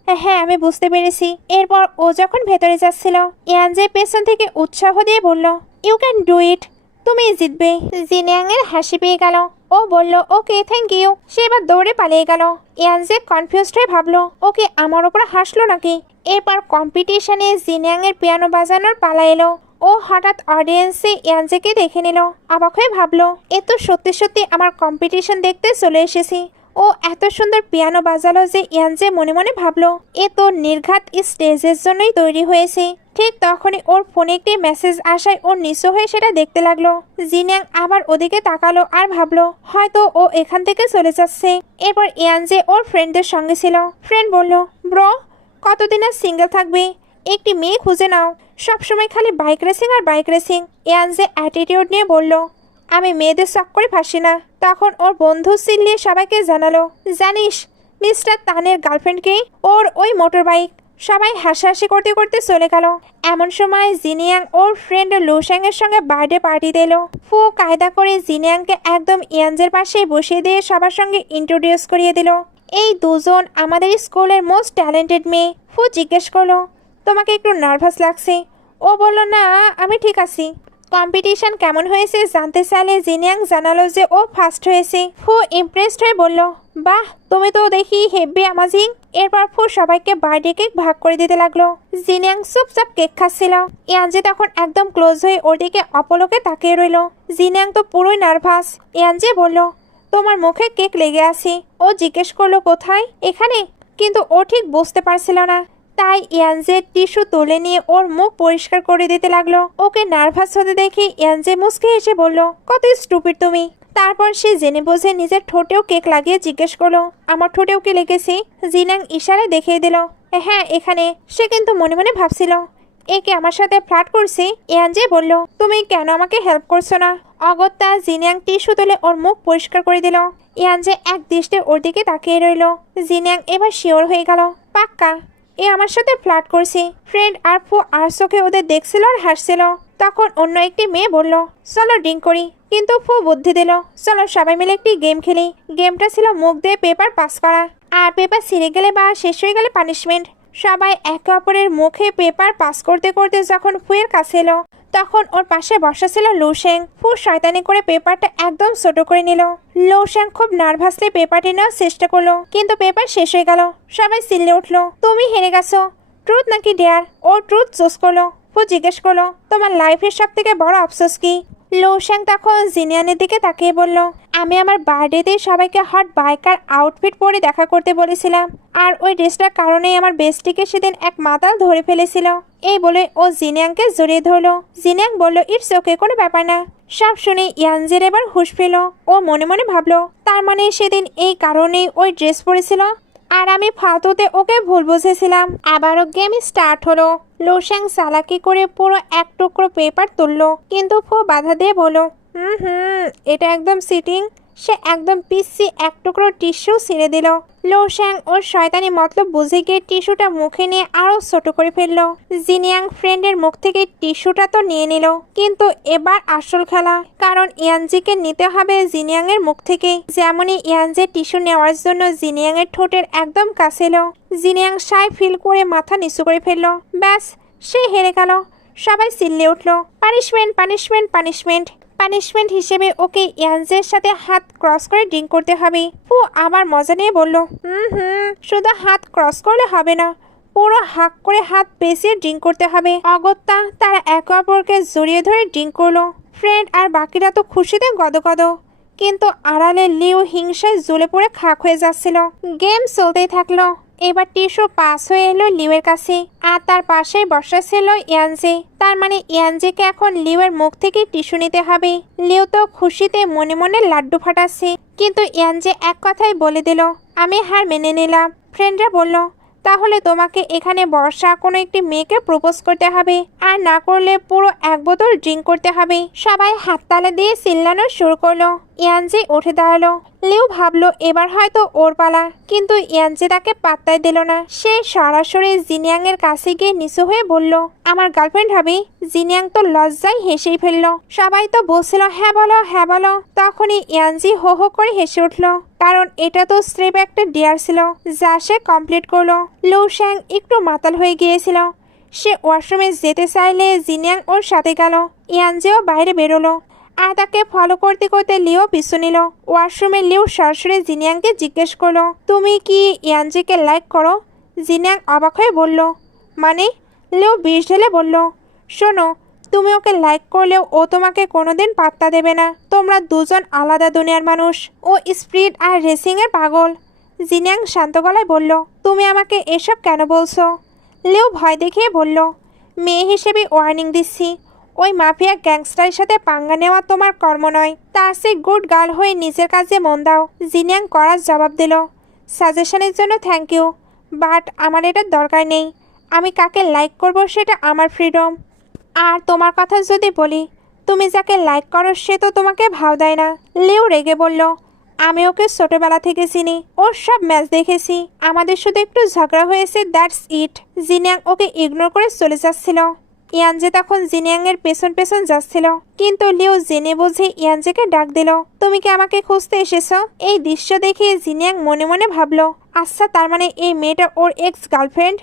হ্যাঁ আমি বুঝতে পেরেছি। এরপর ও যখন ভেতরে যাচ্ছিল, ইয়ানজে পেছন থেকে উৎসাহ দিয়ে বলল, ইউ ক্যান ডু ইট, তুমি জিতবে। জিনিয়াং এর হাসি পেয়ে গেল। ও বলল, ওকে থ্যাংক ইউ। সে এবার দৌড়ে পালিয়ে গেল। ইয়ানজে কনফিউজড হয়ে ভাবলো, ওকে আমার ওপর হাসলো নাকি? এরপর কম্পিটিশনে জিনিয়াং এর পিয়ানো বাজানোর পালা এলো। ও হঠাৎ অডিয়েন্সে ইয়ানজেকে দেখে নিল। অবাক হয়ে ভাবলো, এ তো সত্যি সত্যি আমার কম্পিটিশন দেখতে চলে এসেছি। ও এত সুন্দর পিয়ানো বাজালো যে ইয়ানজে মনে মনে ভাবলো, এ তো নির্ঘাত স্টেজের জন্যই তৈরি হয়েছে। ঠিক তখনই ওর ফোনে একটি মেসেজ আসায় ও নিঃস্ব হয়ে সেটা দেখতে লাগলো। জিনিয়াং আবার ওদিকে তাকালো আর ভাবলো, হয়তো ও এখান থেকে চলে যাচ্ছে। এরপর ইয়ানজে ওর ফ্রেন্ডদের সঙ্গে ছিল। ফ্রেন্ড বলল, ব্রো কতদিন আর সিঙ্গেল থাকবে, একটি মেয়ে খুঁজে নাও, সবসময় খালি বাইক রেসিং আর বাইক রেসিং। ইয়ানজে অ্যাটিটিউড নিয়ে বলল, আমি মেয়েদের চক্করে ফাঁসি না। তখন ওর বন্ধু চিল্লিয়ে সবাইকে জানালো, জানিস মিস্টার তানের গার্লফ্রেন্ডকে, ওর ওই মোটর বাইক। সবাই হাসাহাসি করতে করতে চলে গেল। এমন সময় জিনিয়াং ওর ফ্রেন্ড লুশাং এর সঙ্গে বার্থডে পার্টি দিল। ফু কায়দা করে জিনিয়াংকে একদম ইয়ানজের পাশে বসিয়ে দিয়ে সবার সঙ্গে ইন্ট্রোডিউস করিয়ে দিল। এই দুজন আমাদের স্কুলের মোস্ট ট্যালেন্টেড মেয়ে। ফু জিজ্ঞেস করলো, তোমাকে একটু নার্ভাস লাগছে। ও বলল না, আমি ঠিক আছি। কম্পিটিশন কেমন হয়েছে জানতে চাইলে জিনিয়াং জানালো যে ও ফার্স্ট হয়েছে। ফু ইমপ্রেসড হয়ে বলল, বাহ, তুমি তো দেখি হেভি অ্যামাজিং। এরপর ফু সবাইকে বার্থডে কেক ভাগ করে দিতে লাগলো। জিনিয়াং চুপচাপ কেক খাচ্ছিল। ইয়ানজি তখন একদম ক্লোজ হয়ে ওর দিকে অপলকে তাকিয়ে রইল। জিনিয়াং তো পুরোই নার্ভাস। ইয়ানজি বলল, তোমার মুখে কেক লেগে আছে। ও জিজ্ঞেস করলো কোথায়, এখানে? কিন্তু ও ঠিক বুঝতে পারছিল না। তাই ইয়ানজে টিস্যু তুলে নিয়ে ওর মুখ পরিষ্কার করে দিতে লাগলো। ওকে নার্ভাস হতে দেখে ইয়ানজে মুচকে এসে বলল, কত স্টুপিড তুমি। তারপর সে জেনে বুঝে নিজের ঠোঁটেও কেক লাগিয়ে জিজ্ঞেস করলো, আমার ঠোঁটেও কি লেগেছে? জিনাং ইশারায় দেখিয়ে দিল, হ্যাঁ এখানে। সে কিন্তু মনে মনে ভাবছিল, একে আমার সাথে ফ্লার্ট করছে। ইয়ানজে বলল, তুমি কেন আমাকে হেল্প করছো না? অগত্যা জিনিয়াং টিস্যু তুলে ওর মুখ পরিষ্কার করে দিল। ইয়ানজে এক দৃষ্টে ওর দিকে তাকিয়ে রইল। জিনিয়াং এবার শিওর হয়ে গেল, পাক্কা এ আমার সাথে ফ্লার্ট করছে। ফ্রেন্ড আর ফু আর চোখে ওদের দেখছিল আর হাসছিল। তখন অন্য একটি মেয়ে বলল, চলো ড্রিঙ্ক করি। কিন্তু ফু বুদ্ধি দিল, চলো সবাই মিলে একটি গেম খেলি। গেমটা ছিল মুখ দিয়ে পেপার পাস করা, আর পেপার ছিঁড়ে গেলে বা শেষ হয়ে গেলে পানিশমেন্ট। সবাই একে অপরের মুখে পেপার পাস করতে করতে যখন ফুয়ের কাছে এলো, তখন ওর পাশে বসা ছিল লুশেং। ফু শয়তানি করে পেপারটা একদম ছোট করে নিল। লুশেং খুব নার্ভাসলি পেপারটি নেওয়ার চেষ্টা করলো, কিন্তু পেপার শেষ হয়ে গেল। সবাই চিল্লে উঠলো, তুমি হেরে গেছো। ট্রুথ নাকি ডেয়ার? ও ট্রুথ চুজ করলো। ফু জিজ্ঞেস করলো, তোমার লাইফের সব থেকে বড় আফসোস কি? লুশেং তখন জিনিয়ানের দিকে তাকিয়ে বলল, আমি আমার বার্থডেতে সবাইকে হট বাইকার আউটফিট পরে দেখা করতে বলেছিলাম, আর ওই ড্রেসটার কারণেই আমার বেস্টিকে সেদিন এক মাতাল ধরে ফেলেছিল। এই বলে ও জিনিয়াংকে জড়িয়ে ধরলো। জিনিয়াং বলল, ইটস ওকে, কোনো ব্যাপার না। সব শুনে ইয়ানজির এবার হুঁশ পেল। ও মনে মনে ভাবলো, তার মানে সেদিন এই কারণেই ওই ড্রেস পরেছিল, আর আমি ফালতুতে ওকে ভুল বুঝেছিলাম। আবারও গেম স্টার্ট হলো। লুশেং চালাকি করে পুরো এক টুকরো পেপার তুললো, কিন্তু ফু বাধা দিয়ে বলল, এটা একদম সিটিং। সে একদম পিচ্ছি এক টুকরো টিস্যু ছিঁড়ে দিল। লুশেং ওর শয়তানি মতলব বুঝে গিয়ে টিস্যুটা মুখে নিয়ে আরো ছোট করে ফেললো। জিনিয়াং ফ্রেন্ডের মুখ থেকে টিস্যুটা তো নিয়ে নিল, কিন্তু এবার আসল খেলা, কারণ ইয়ানজিকে নিতে হবে জিনিয়াং এর মুখ থেকে। যেমনই ইয়ানজে টিস্যু নেওয়ার জন্য জিনিয়াং এর ঠোঁটের একদম কাছে এলো, জিনিয়াং সাই ফিল করে মাথা নিচু করে ফেললো। ব্যাস, সে হেরে গেল। সবাই চিল্লে উঠলো, পানিশমেন্ট পানিশমেন্ট পানিশমেন্ট। পানিশমেন্ট হিসেবে ওকে ইয়ানজের সাথে হাত ক্রস করে ড্রিঙ্ক করতে হবে। ফু আবার মজা নিয়ে বলল, শুধু হাত ক্রস করলে হবে না, পুরো হাক করে হাত পেঁচিয়ে ড্রিঙ্ক করতে হবে। অগত্যা তারা একে অপরকে জড়িয়ে ধরে ড্রিঙ্ক করলো। ফ্রেন্ড আর বাকিরা তো খুশিতে গদগদ, কিন্তু আড়ালে লিও হিংসায় জ্বলে পড়ে খাক হয়ে যাচ্ছিল। গেম চলতেই থাকলো। এবার টিস্যু পাস হয়ে এলো লিওয়ের কাছে, আর তার পাশেই বসা ছিল ইয়ানজে। তার মানে ইয়ানজেকে এখন লিওয়ের মুখ থেকে টিস্যু নিতে হবে। লিও তো খুশিতে মনে মনে লাড্ডু ফাটাচ্ছে, কিন্তু ইয়ানজে এক কথাই বলে দিল, আমি হার মেনে নিলাম। ফ্রেন্ডরা বলল, তাহলে তোমাকে এখানে বর্ষা কোনো একটি মেয়েকে প্রপোজ করতে হবে, আর না করলে পুরো এক বোতল ড্রিঙ্ক করতে হবে। সবাই হাততালি দিয়ে চিল্লানো শুরু করলো। ইয়ানজে উঠে দাঁড়ালো। লিও ভাবলো এবার হয়তো ওর পালা, কিন্তু ইয়ানজে তাকে পাত্তাই দিল না। সে সরাসরি জিনিয়াং এর কাছে গিয়ে নিচু হয়ে বলল, আমার গার্লফ্রেন্ড হবে। জিনিয়াং তো লজ্জায় হেসেই ফেললো। সবাই তো বলছিল হ্যাঁ বলো হ্যাঁ বলো। তখনই ইয়ানজি হো হো করে হেসে উঠলো, কারণ এটা তো স্রেফ একটা ডিয়ার ছিল যা সে কমপ্লিট করলো। লুশেং একটু মাতাল হয়ে গিয়েছিল। সে ওয়াশরুমে যেতে চাইলে জিনিয়াং ওর সাথে গেল। ইয়ানজিও বাইরে বেরোলো, আর তাকে ফলো করতে করতে লিও পিছু নিল। ওয়াশরুমে লিও সরাসরি জিনিয়াংকে জিজ্ঞেস করলো, তুমি কি ইয়ানজিকে লাইক করো? জিনিয়াং অবাক হয়ে বলল, মানে? লিও বিষ ঢেলে বলল, শোনো, তুমি ওকে লাইক করলেও ও তোমাকে কোনোদিন পাত্তা দেবে না। তোমরা দুজন আলাদা দুনিয়ার মানুষ। ও স্পিড আর রেসিং এর পাগল। জিনিয়াং শান্ত গলায় বলল, তুমি আমাকে এসব কেন বলছো? লিও ভয় দেখিয়ে বলল, মেয়ে হিসেবে ওয়ার্নিং দিচ্ছি, ওই মাফিয়া গ্যাংস্টারের সাথে পাঙ্গা নেওয়া তোমার কর্ম নয়। তার সে গুড গার্ল হয়ে নিজের কাজে মন দাও। জিনিয়াং করার জবাব দিল, সাজেশনের জন্য থ্যাংক ইউ, বাট আমার এটার দরকার নেই। আমি কাকে লাইক করব সেটা আমার ফ্রিডম। আর তোমার কথা যদি বলি, তুমি যাকে লাইক করো সে তো তোমাকে ভাও দেয় না। লিও রেগে বলল, আমি ওকে ছোটবেলা থেকে চিনি, ওর সব ম্যাচ দেখেছি, আমাদের শুধু একটু ঝগড়া হয়েছে, দ্যাটস ইট। জিনিয়াং ওকে ইগনোর করে চলে যাচ্ছিল। ইয়ানজে তখন জিনিয়াং এর পেছন পেছন যাচ্ছিল, কিন্তু লিও জেনে বুঝে ইয়ানজেকে ডাক দিল, তুমি কি আমাকে খুঁজতে এসেছো? এই দৃশ্য দেখে জিনিয়াং মনে মনে ভাবলো, আচ্ছা তার মানে এই মেয়েটা ওর এক্স গার্লফ্রেন্ড।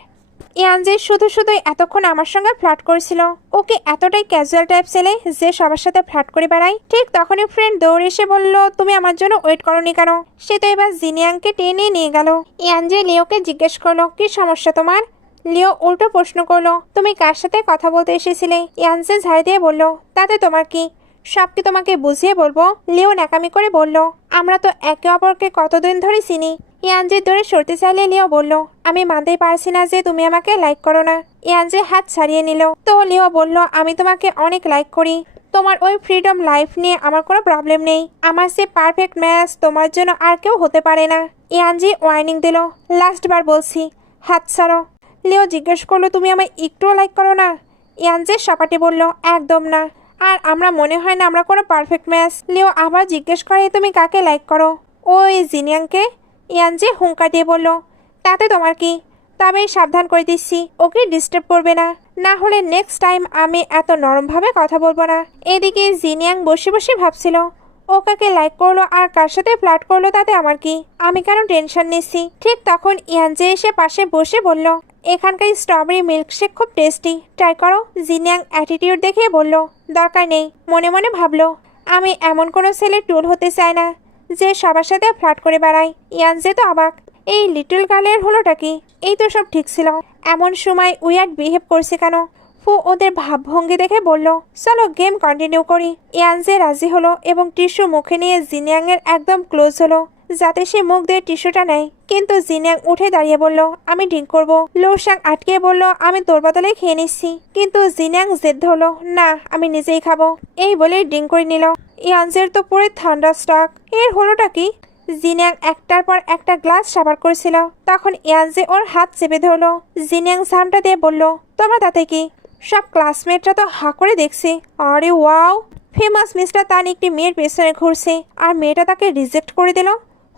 ইয়ানজি শুধু শুধুই এতক্ষণ আমার সঙ্গে ফ্লার্ট করেছিল। ওকে এতটাই ক্যাজুয়াল টাইপ ছেলে যে সবার সাথে ফ্লার্ট করে বেড়ায়। ঠিক তখনই ফ্রেন্ড দৌড়ে এসে বলল, তুমি আমার জন্য ওয়েট করনি কেন? সে তো এবার জিনিয়াংকে টেনে নিয়ে গেল। ইয়ানজি লিওকে জিজ্ঞেস করলো, কি সমস্যা তোমার? লিও উল্টো প্রশ্ন করলো, তুমি কার সাথে কথা বলতে এসেছিলে? ইয়ানজি ঝাড় দিয়ে বলল, তাতে তোমার কি? সব কি তোমাকে বুঝিয়ে বলবো? লিও ন্যাকামি করে বলল, আমরা তো একে অপরকে কতদিন ধরে চিনি। ইয়ানজির দূরে সরতে চাইলে লিও বলল, আমি মানতেই পারছি না যে তুমি আমাকে লাইক করো না। ইয়ানজি হাত ছাড়িয়ে নিল। তো লিও বলল, আমি তোমাকে অনেক লাইক করি। তোমার ওই ফ্রিডম লাইফ নিয়ে আমার কোনো প্রবলেম নেই। আমার সে পারফেক্ট ম্যাচ তোমার জন্য আর কেউ হতে পারে না। ইয়ানজি ওয়ার্নিং দিল, লাস্ট বার বলছি, হাত ছাড়ো। লিও জিজ্ঞেস করলো, তুমি আমায় একটুও লাইক করো না? ইয়ানজি সপাটে বলল, একদম না। আর আমরা মনে হয় না আমরা কোনো পারফেক্ট ম্যাচ। লিও আবার জিজ্ঞেস করে, তুমি কাকে লাইক করো? ওই জিনিয়াংকে। ইয়ানজি হুঙ্কার দিয়ে বলল, তাতে তোমার কি? তবে সাবধান করে দিচ্ছি, ওকে ডিস্টার্ব করবে না, না হলে নেক্সট টাইম আমি এত নরমভাবে কথা বলবো না। এদিকে জিনিয়াং বসে বসে ভাবছিল, ও কাকে লাইক করলো আর কার সাথে ফ্লার্ট করলো তাতে আমার কি? আমি কেন টেনশন নিচ্ছি? ঠিক তখন ইয়ানজি এসে পাশে বসে বলল, এখানকার স্ট্রবেরি মিল্কশেক খুব টেস্টি, ট্রাই করো। জিনিয়াং অ্যাটিটিউড দেখিয়ে বলল, দরকার নেই। মনে মনে ভাবলো, আমি এমন কোনো ছেলে টুল হতে চাই না যে সবার সাথে ফ্লার্ট করে বেড়ায়। ইয়ানজি তো অবাক, এই লিটল গার্লের হলোটা কি? এই তো সব ঠিক ছিল, এমন সময় উইয়ার্ড বিহেভ করছে কেন? ফু ওদের ভাবভঙ্গি দেখে বলল, চলো গেম কন্টিনিউ করি। ইয়ানজি রাজি হলো এবং টিস্যু মুখে নিয়ে জিনিয়াং এর একদম ক্লোজ হলো যাতে সে মুখ দিয়ে টিস্যুটা নেয়। কিন্তু জিনিয়াং উঠে দাঁড়িয়ে বলল, আমি ড্রিঙ্ক করবো। লোসাং আটকে বলল, আমি তোর বদলে খেয়ে নিচ্ছি। কিন্তু জিনিয়াং জেদ ধরলো, না আমি নিজেই খাবো। এই বলে ড্রিঙ্ক করে নিল। ইয়ানজির তো পুরো থান্ডারস্ট্রাক, এর হলোটা কি? জিনিয়াং একটার পর একটা গ্লাস সাবার করেছিল। তখন ইয়ানজি ওর হাত চেপে ধরলো। জিনিয়াং সামটা দিয়ে বলল, তোমরা তাতে কি? সব ক্লাসমেটরা তো হা করে দেখছে। আরে ওয়াও, ফেমাস মিস্টার তান একটি মেয়ের পেছনে ঘুরছে আর মেয়েটা তাকে রিজেক্ট করে দিল।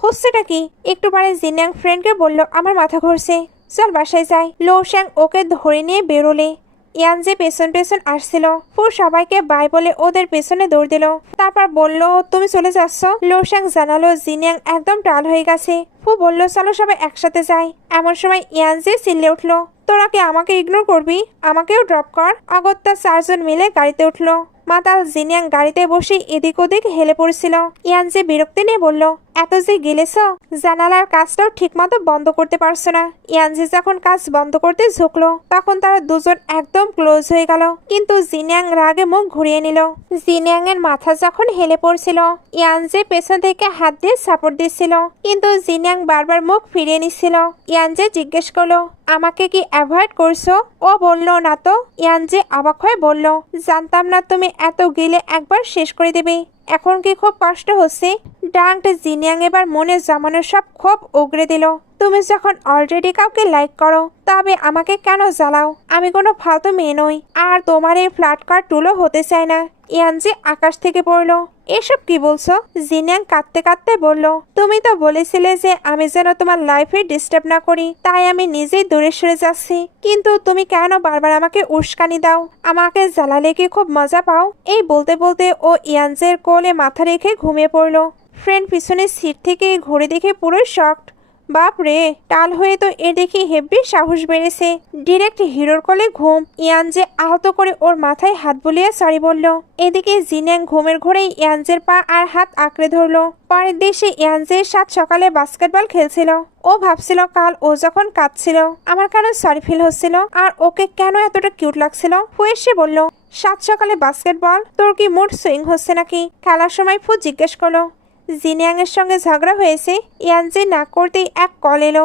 হচ্ছেটা কি? একটু পরে জিনিয়াং ফ্রেন্ডকে বলল, আমার মাথা ঘুরছে, চল বাসায় যাই। লোসাং ওকে ধরে নিয়ে বেরোলে। ইয়ানজি পেছন পেছন আসছিল। ফু সবাইকে বাই বলে ওদের পেছনে দৌড় দিল। তারপর বলল, তুমি চলে যাচ্ছ? লোসাং জানালো জিনিয়াং একদম টাল হয়ে গেছে। ফু বলল, চলো সবাই একসাথে যাই। এমন সময় ইয়ানজি চিল্লে উঠলো, তোরা কি আমাকে ইগনোর করবি? আমাকেও ড্রপ কর। অগত্যা চারজন মিলে গাড়িতে উঠলো। মাতাল জিনিয়াং গাড়িতে বসে এদিক ওদিক হেলে পড়ছিল। ইয়ানজি বিরক্তি নিয়ে বলল, এত যে গেলেছ, জানালার কাজটাও ঠিকমতো বন্ধ করতে পারছো না। ইয়ানজি যখন কাজ বন্ধ করতে ঝুঁকলো তখন তারা দুজন একদম ক্লোজ হয়ে গেল। কিন্তু জিনিয়াং রাগে মুখ ঘুরিয়ে নিল। জিনিয়াং এর মাথা যখন হেলে পড়ছিল ইয়ানজি পেছন থেকে হাত দিয়ে সাপোর্ট দিচ্ছিল, কিন্তু জিনিয়াং বারবার মুখ ফিরিয়ে নিচ্ছিল। ইয়ানজি জিজ্ঞেস করলো, আমাকে কি অ্যাভয়েড করছো? ও বলল, না তো। ইয়ানজি অবাক হয়ে বলল, জানতাম না তুমি এত গিলে একবার শেষ করে দেবে। এখন কি খুব কষ্ট হচ্ছে? ডাঙ্কড জিনিয়াং এবার মনে জমানো সব ক্ষোভ উগড়ে দিল। তুমি যখন অলরেডি কাউকে লাইক করো তবে আমাকে কেন জ্বালাও? আমি কোনো ফালতু মেয়ে নই আর তোমার এই ফ্ল্যাট কার্ড টুলো হতে চাই না। ইয়ানজি আকাশ থেকে পড়লো। এসব কি বলছো? জিনিয়াং কাঁদতে কাঁদতে বলল, তুমি তো বলেছিলে যে আমি যেন তোমার লাইফে ডিস্টার্ব না করি, তাই আমি নিজেই দূরে সরে যাচ্ছি। কিন্তু তুমি কেন বারবার আমাকে উস্কানি দাও? আমাকে জ্বালালে কি খুব মজা পাও? এই বলতে বলতে ও ইয়ানজির কোলে মাথা রেখে ঘুমিয়ে পড়লো। ফ্রেন্ড পিছনের সিট থেকে ঘুরে দেখে পুরো শকড। বাপ রে, টাল হয়ে তো এ দেখি হেব্বি সাহস বেড়েছে, ডিরেক্ট হিরোর কোলে ঘুম। ইয়ানজে আহত করে ওর মাথায় হাত বুলিয়ে সরি বলল। এদিকে জিনিয়াং ঘুমের ঘোরেই ইয়ানজের পা আর হাত আঁকড়ে ধরলো। পরের দেশে ইয়ানজের সাথ সকালে বাস্কেটবল খেলছিল। ও ভাবছিল কাল ও যখন কাঁদছিল আমার কেন সরি ফিল হচ্ছিল আর ওকে কেন এতটা কিউট লাগছিল। ফুয়েসে বলল, সাত সকালে বাস্কেটবল, তোর কি মুড সুইং হচ্ছে নাকি? খেলার সময় ফু জিজ্ঞেস করলো। জিনিয়াং এর সঙ্গে ঝগড়া হয়েছে। ইয়ানজি না করতেই এক কল এলো,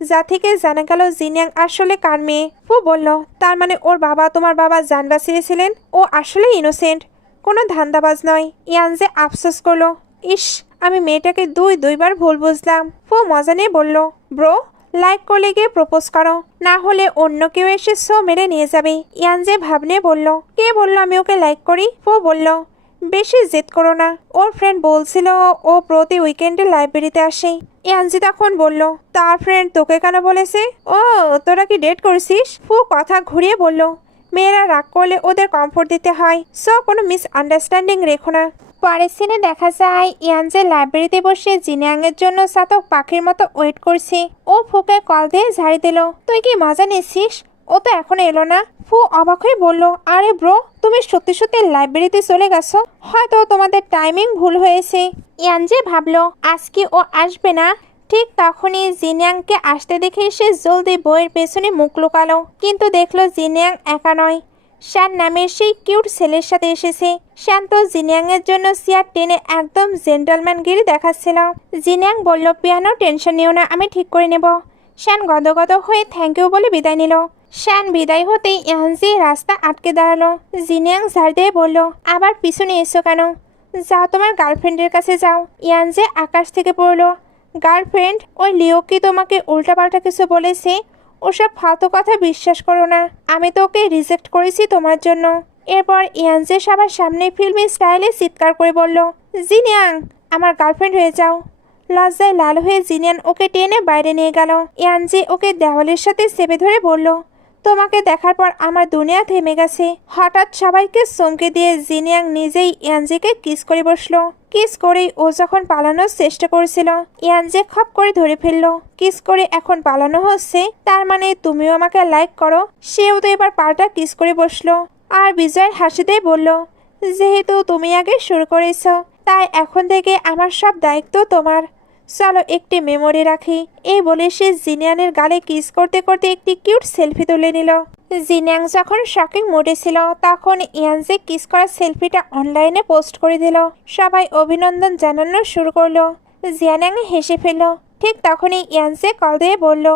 যা থেকে জানা গেল জিনিয়াং আসলে কার মেয়ে। ফু বলল, তার মানে ওর বাবা তোমার বাবা জান বাঁচিয়েছিলেন। ও আসলে ইনোসেন্ট, কোনো ধান্দাবাজ নয়। ইয়ানজি আফসোস করলো, ইস আমি মেয়েটাকে দুইবার ভুল বুঝলাম। ফু মজা নিয়ে বলল, ব্রো লাইক করলে গিয়ে প্রপোজ করো, না হলে অন্য কেউ এসে শো মেরে নিয়ে যাবে। ইয়ানজি ভাব নিয়ে বলল, কে বললো আমি ওকে লাইক করি? ফু বলল, বেশি জেদ করো না, ওর ফ্রেন্ড বলছিল ও প্রতি উইকেন্ডে লাইব্রেরিতে আসে। ইয়ানজি তখন বলল, তার ফ্রেন্ড তোকে কেন বলেছে? ও তোরা কি ডেট করছিস? ফু কথা ঘুরিয়ে বলল, মেয়েরা রাগ করলে ওদের কমফোর্ট দিতে হয়, সো কোনো মিস আন্ডারস্ট্যান্ডিং রেখো না। পরের সিনে দেখা যায় ইয়ানজে লাইব্রেরিতে বসে জিনিয়াংয়ের জন্য চাতক পাখির মতো ওয়েট করছে। ও ফুকে কল দিয়ে ঝাড়ি দিল। তুই কি মজা নিচ্ছিস? ও তো এখন এলো না। ফু অবাক হয়ে বলল, আরে ব্রো, তুমি সত্যি সত্যি লাইব্রেরিতে চলে গেছো? হয়তো তোমাদের টাইমিং ভুল হয়েছে। ইয়ানজে ভাবলো আজকে ও আসবে না। ঠিক তখনই জিনিয়াংকে আসতে দেখে সে জলদি বইয়ের পেছনে মুখ লুকালো, কিন্তু দেখলো জিনিয়াং একা নয়, শ্যান নামের সেই কিউট ছেলের সাথে এসেছে। শ্যান তো জিনিয়াংয়ের জন্য চেয়ার টেনে একদম জেন্টলম্যানগিরি দেখাচ্ছিল। জিনিয়াং বলল, পিয়ানো টেনশন নিও না, আমি ঠিক করে নেব। শ্যান গদগদ হয়ে থ্যাংক ইউ বলে বিদায় নিল। শ্যান বিদায় হতেই ইয়ানজি রাস্তা আটকে দাঁড়ালো। জিনিয়াং ঝাড় দিয়ে বলল, আবার পিছনে এসো কেন? যাও তোমার গার্লফ্রেন্ডের কাছে যাও। ইয়ানজে আকাশ থেকে পড়ল। গার্লফ্রেন্ড? ওই লিও কি তোমাকে উল্টাপাল্টা কিছু বলেছে? ওসব ফালতু কথা বিশ্বাস করো না। আমি তো ওকে রিজেক্ট করেছি তোমার জন্য। এরপর ইয়ানজে সবার সামনে ফিল্মি স্টাইলে চিৎকার করে বলল, জিনিয়াং, আমার গার্লফ্রেন্ড হয়ে যাও। লজ্জায় লাল হয়ে জিনিয়ান ওকে টেনে বাইরে নিয়ে গেল। ইয়ানজে ওকে দেওয়ালের সাথে চেপে ধরে বলল, তোমাকে দেখার পর আমার দুনিয়া থেমে গেছে। হঠাৎ সবাইকে চমকে দিয়ে জিনিয়াং নিজেই ইয়ানজেকে কিস করে বসলো। কিস করেই ও যখন পালানোর চেষ্টা করেছিল, ইয়ানজে খপ করে ধরে ফেললো। কিস করে এখন পালানো হচ্ছে, তার মানে তুমিও আমাকে লাইক করো। সেও তো এবার পাল্টা কিস করে বসলো। আর বিজয়ের হাসিতেই বলল, যেহেতু তুমি আগে শুরু করেছো, তাই এখন থেকে আমার সব দায়িত্ব তোমার। চলো একটি মেমোরি রাখি। এই বলে সে জিনিয়ানের গালে কিস করতে করতে একটি কিউট সেলফি তুলে নিল। জিনিয়াং যখন শকিং মোডে ছিল, তখন ইয়ানজে কিস করা সেলফিটা অনলাইনে পোস্ট করে দিল। সবাই অভিনন্দন জানানো শুরু করলো। জিয়ানাং হেসে ফেলল। ঠিক তখনই ইয়ানজে কল দিয়ে বলল,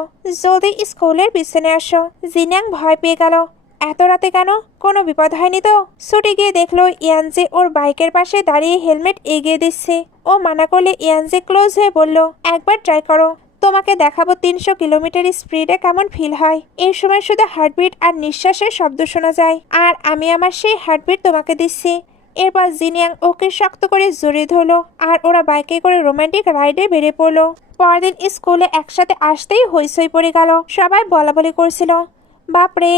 জলদি স্কুলের পিছনে আসো। জিনিয়াং ভয় পেয়ে গেল। এত রাতে কেন? কোনো বিপদ হয়নি তো? ছুটে গিয়ে দেখলো ইয়ানজে ওর বাইকের পাশে দাঁড়িয়ে হেলমেট এগিয়ে দিচ্ছে। ও মানা করলে ইয়ানজে ক্লোজ হয়ে বলল, একবার ট্রাই করো, তোমাকে দেখাবো 300 কিলোমিটার স্পিডে কেমন ফিল হয়। এই সময় শুধু হার্টবিট আর নিঃশ্বাসের শব্দ শোনা যায়, আর আমি আমার সেই হার্টবিট তোমাকে দিচ্ছি। এরপর জিনিয়াং ওকে শক্ত করে জড়িয়ে ধরলো, আর ওরা বাইকে করে রোমান্টিক রাইডে বেরিয়ে পড়লো। পরদিন স্কুলে একসাথে আসতেই হইচই পড়ে গেল। সবাই বলাবলি করছিল, বাপরে,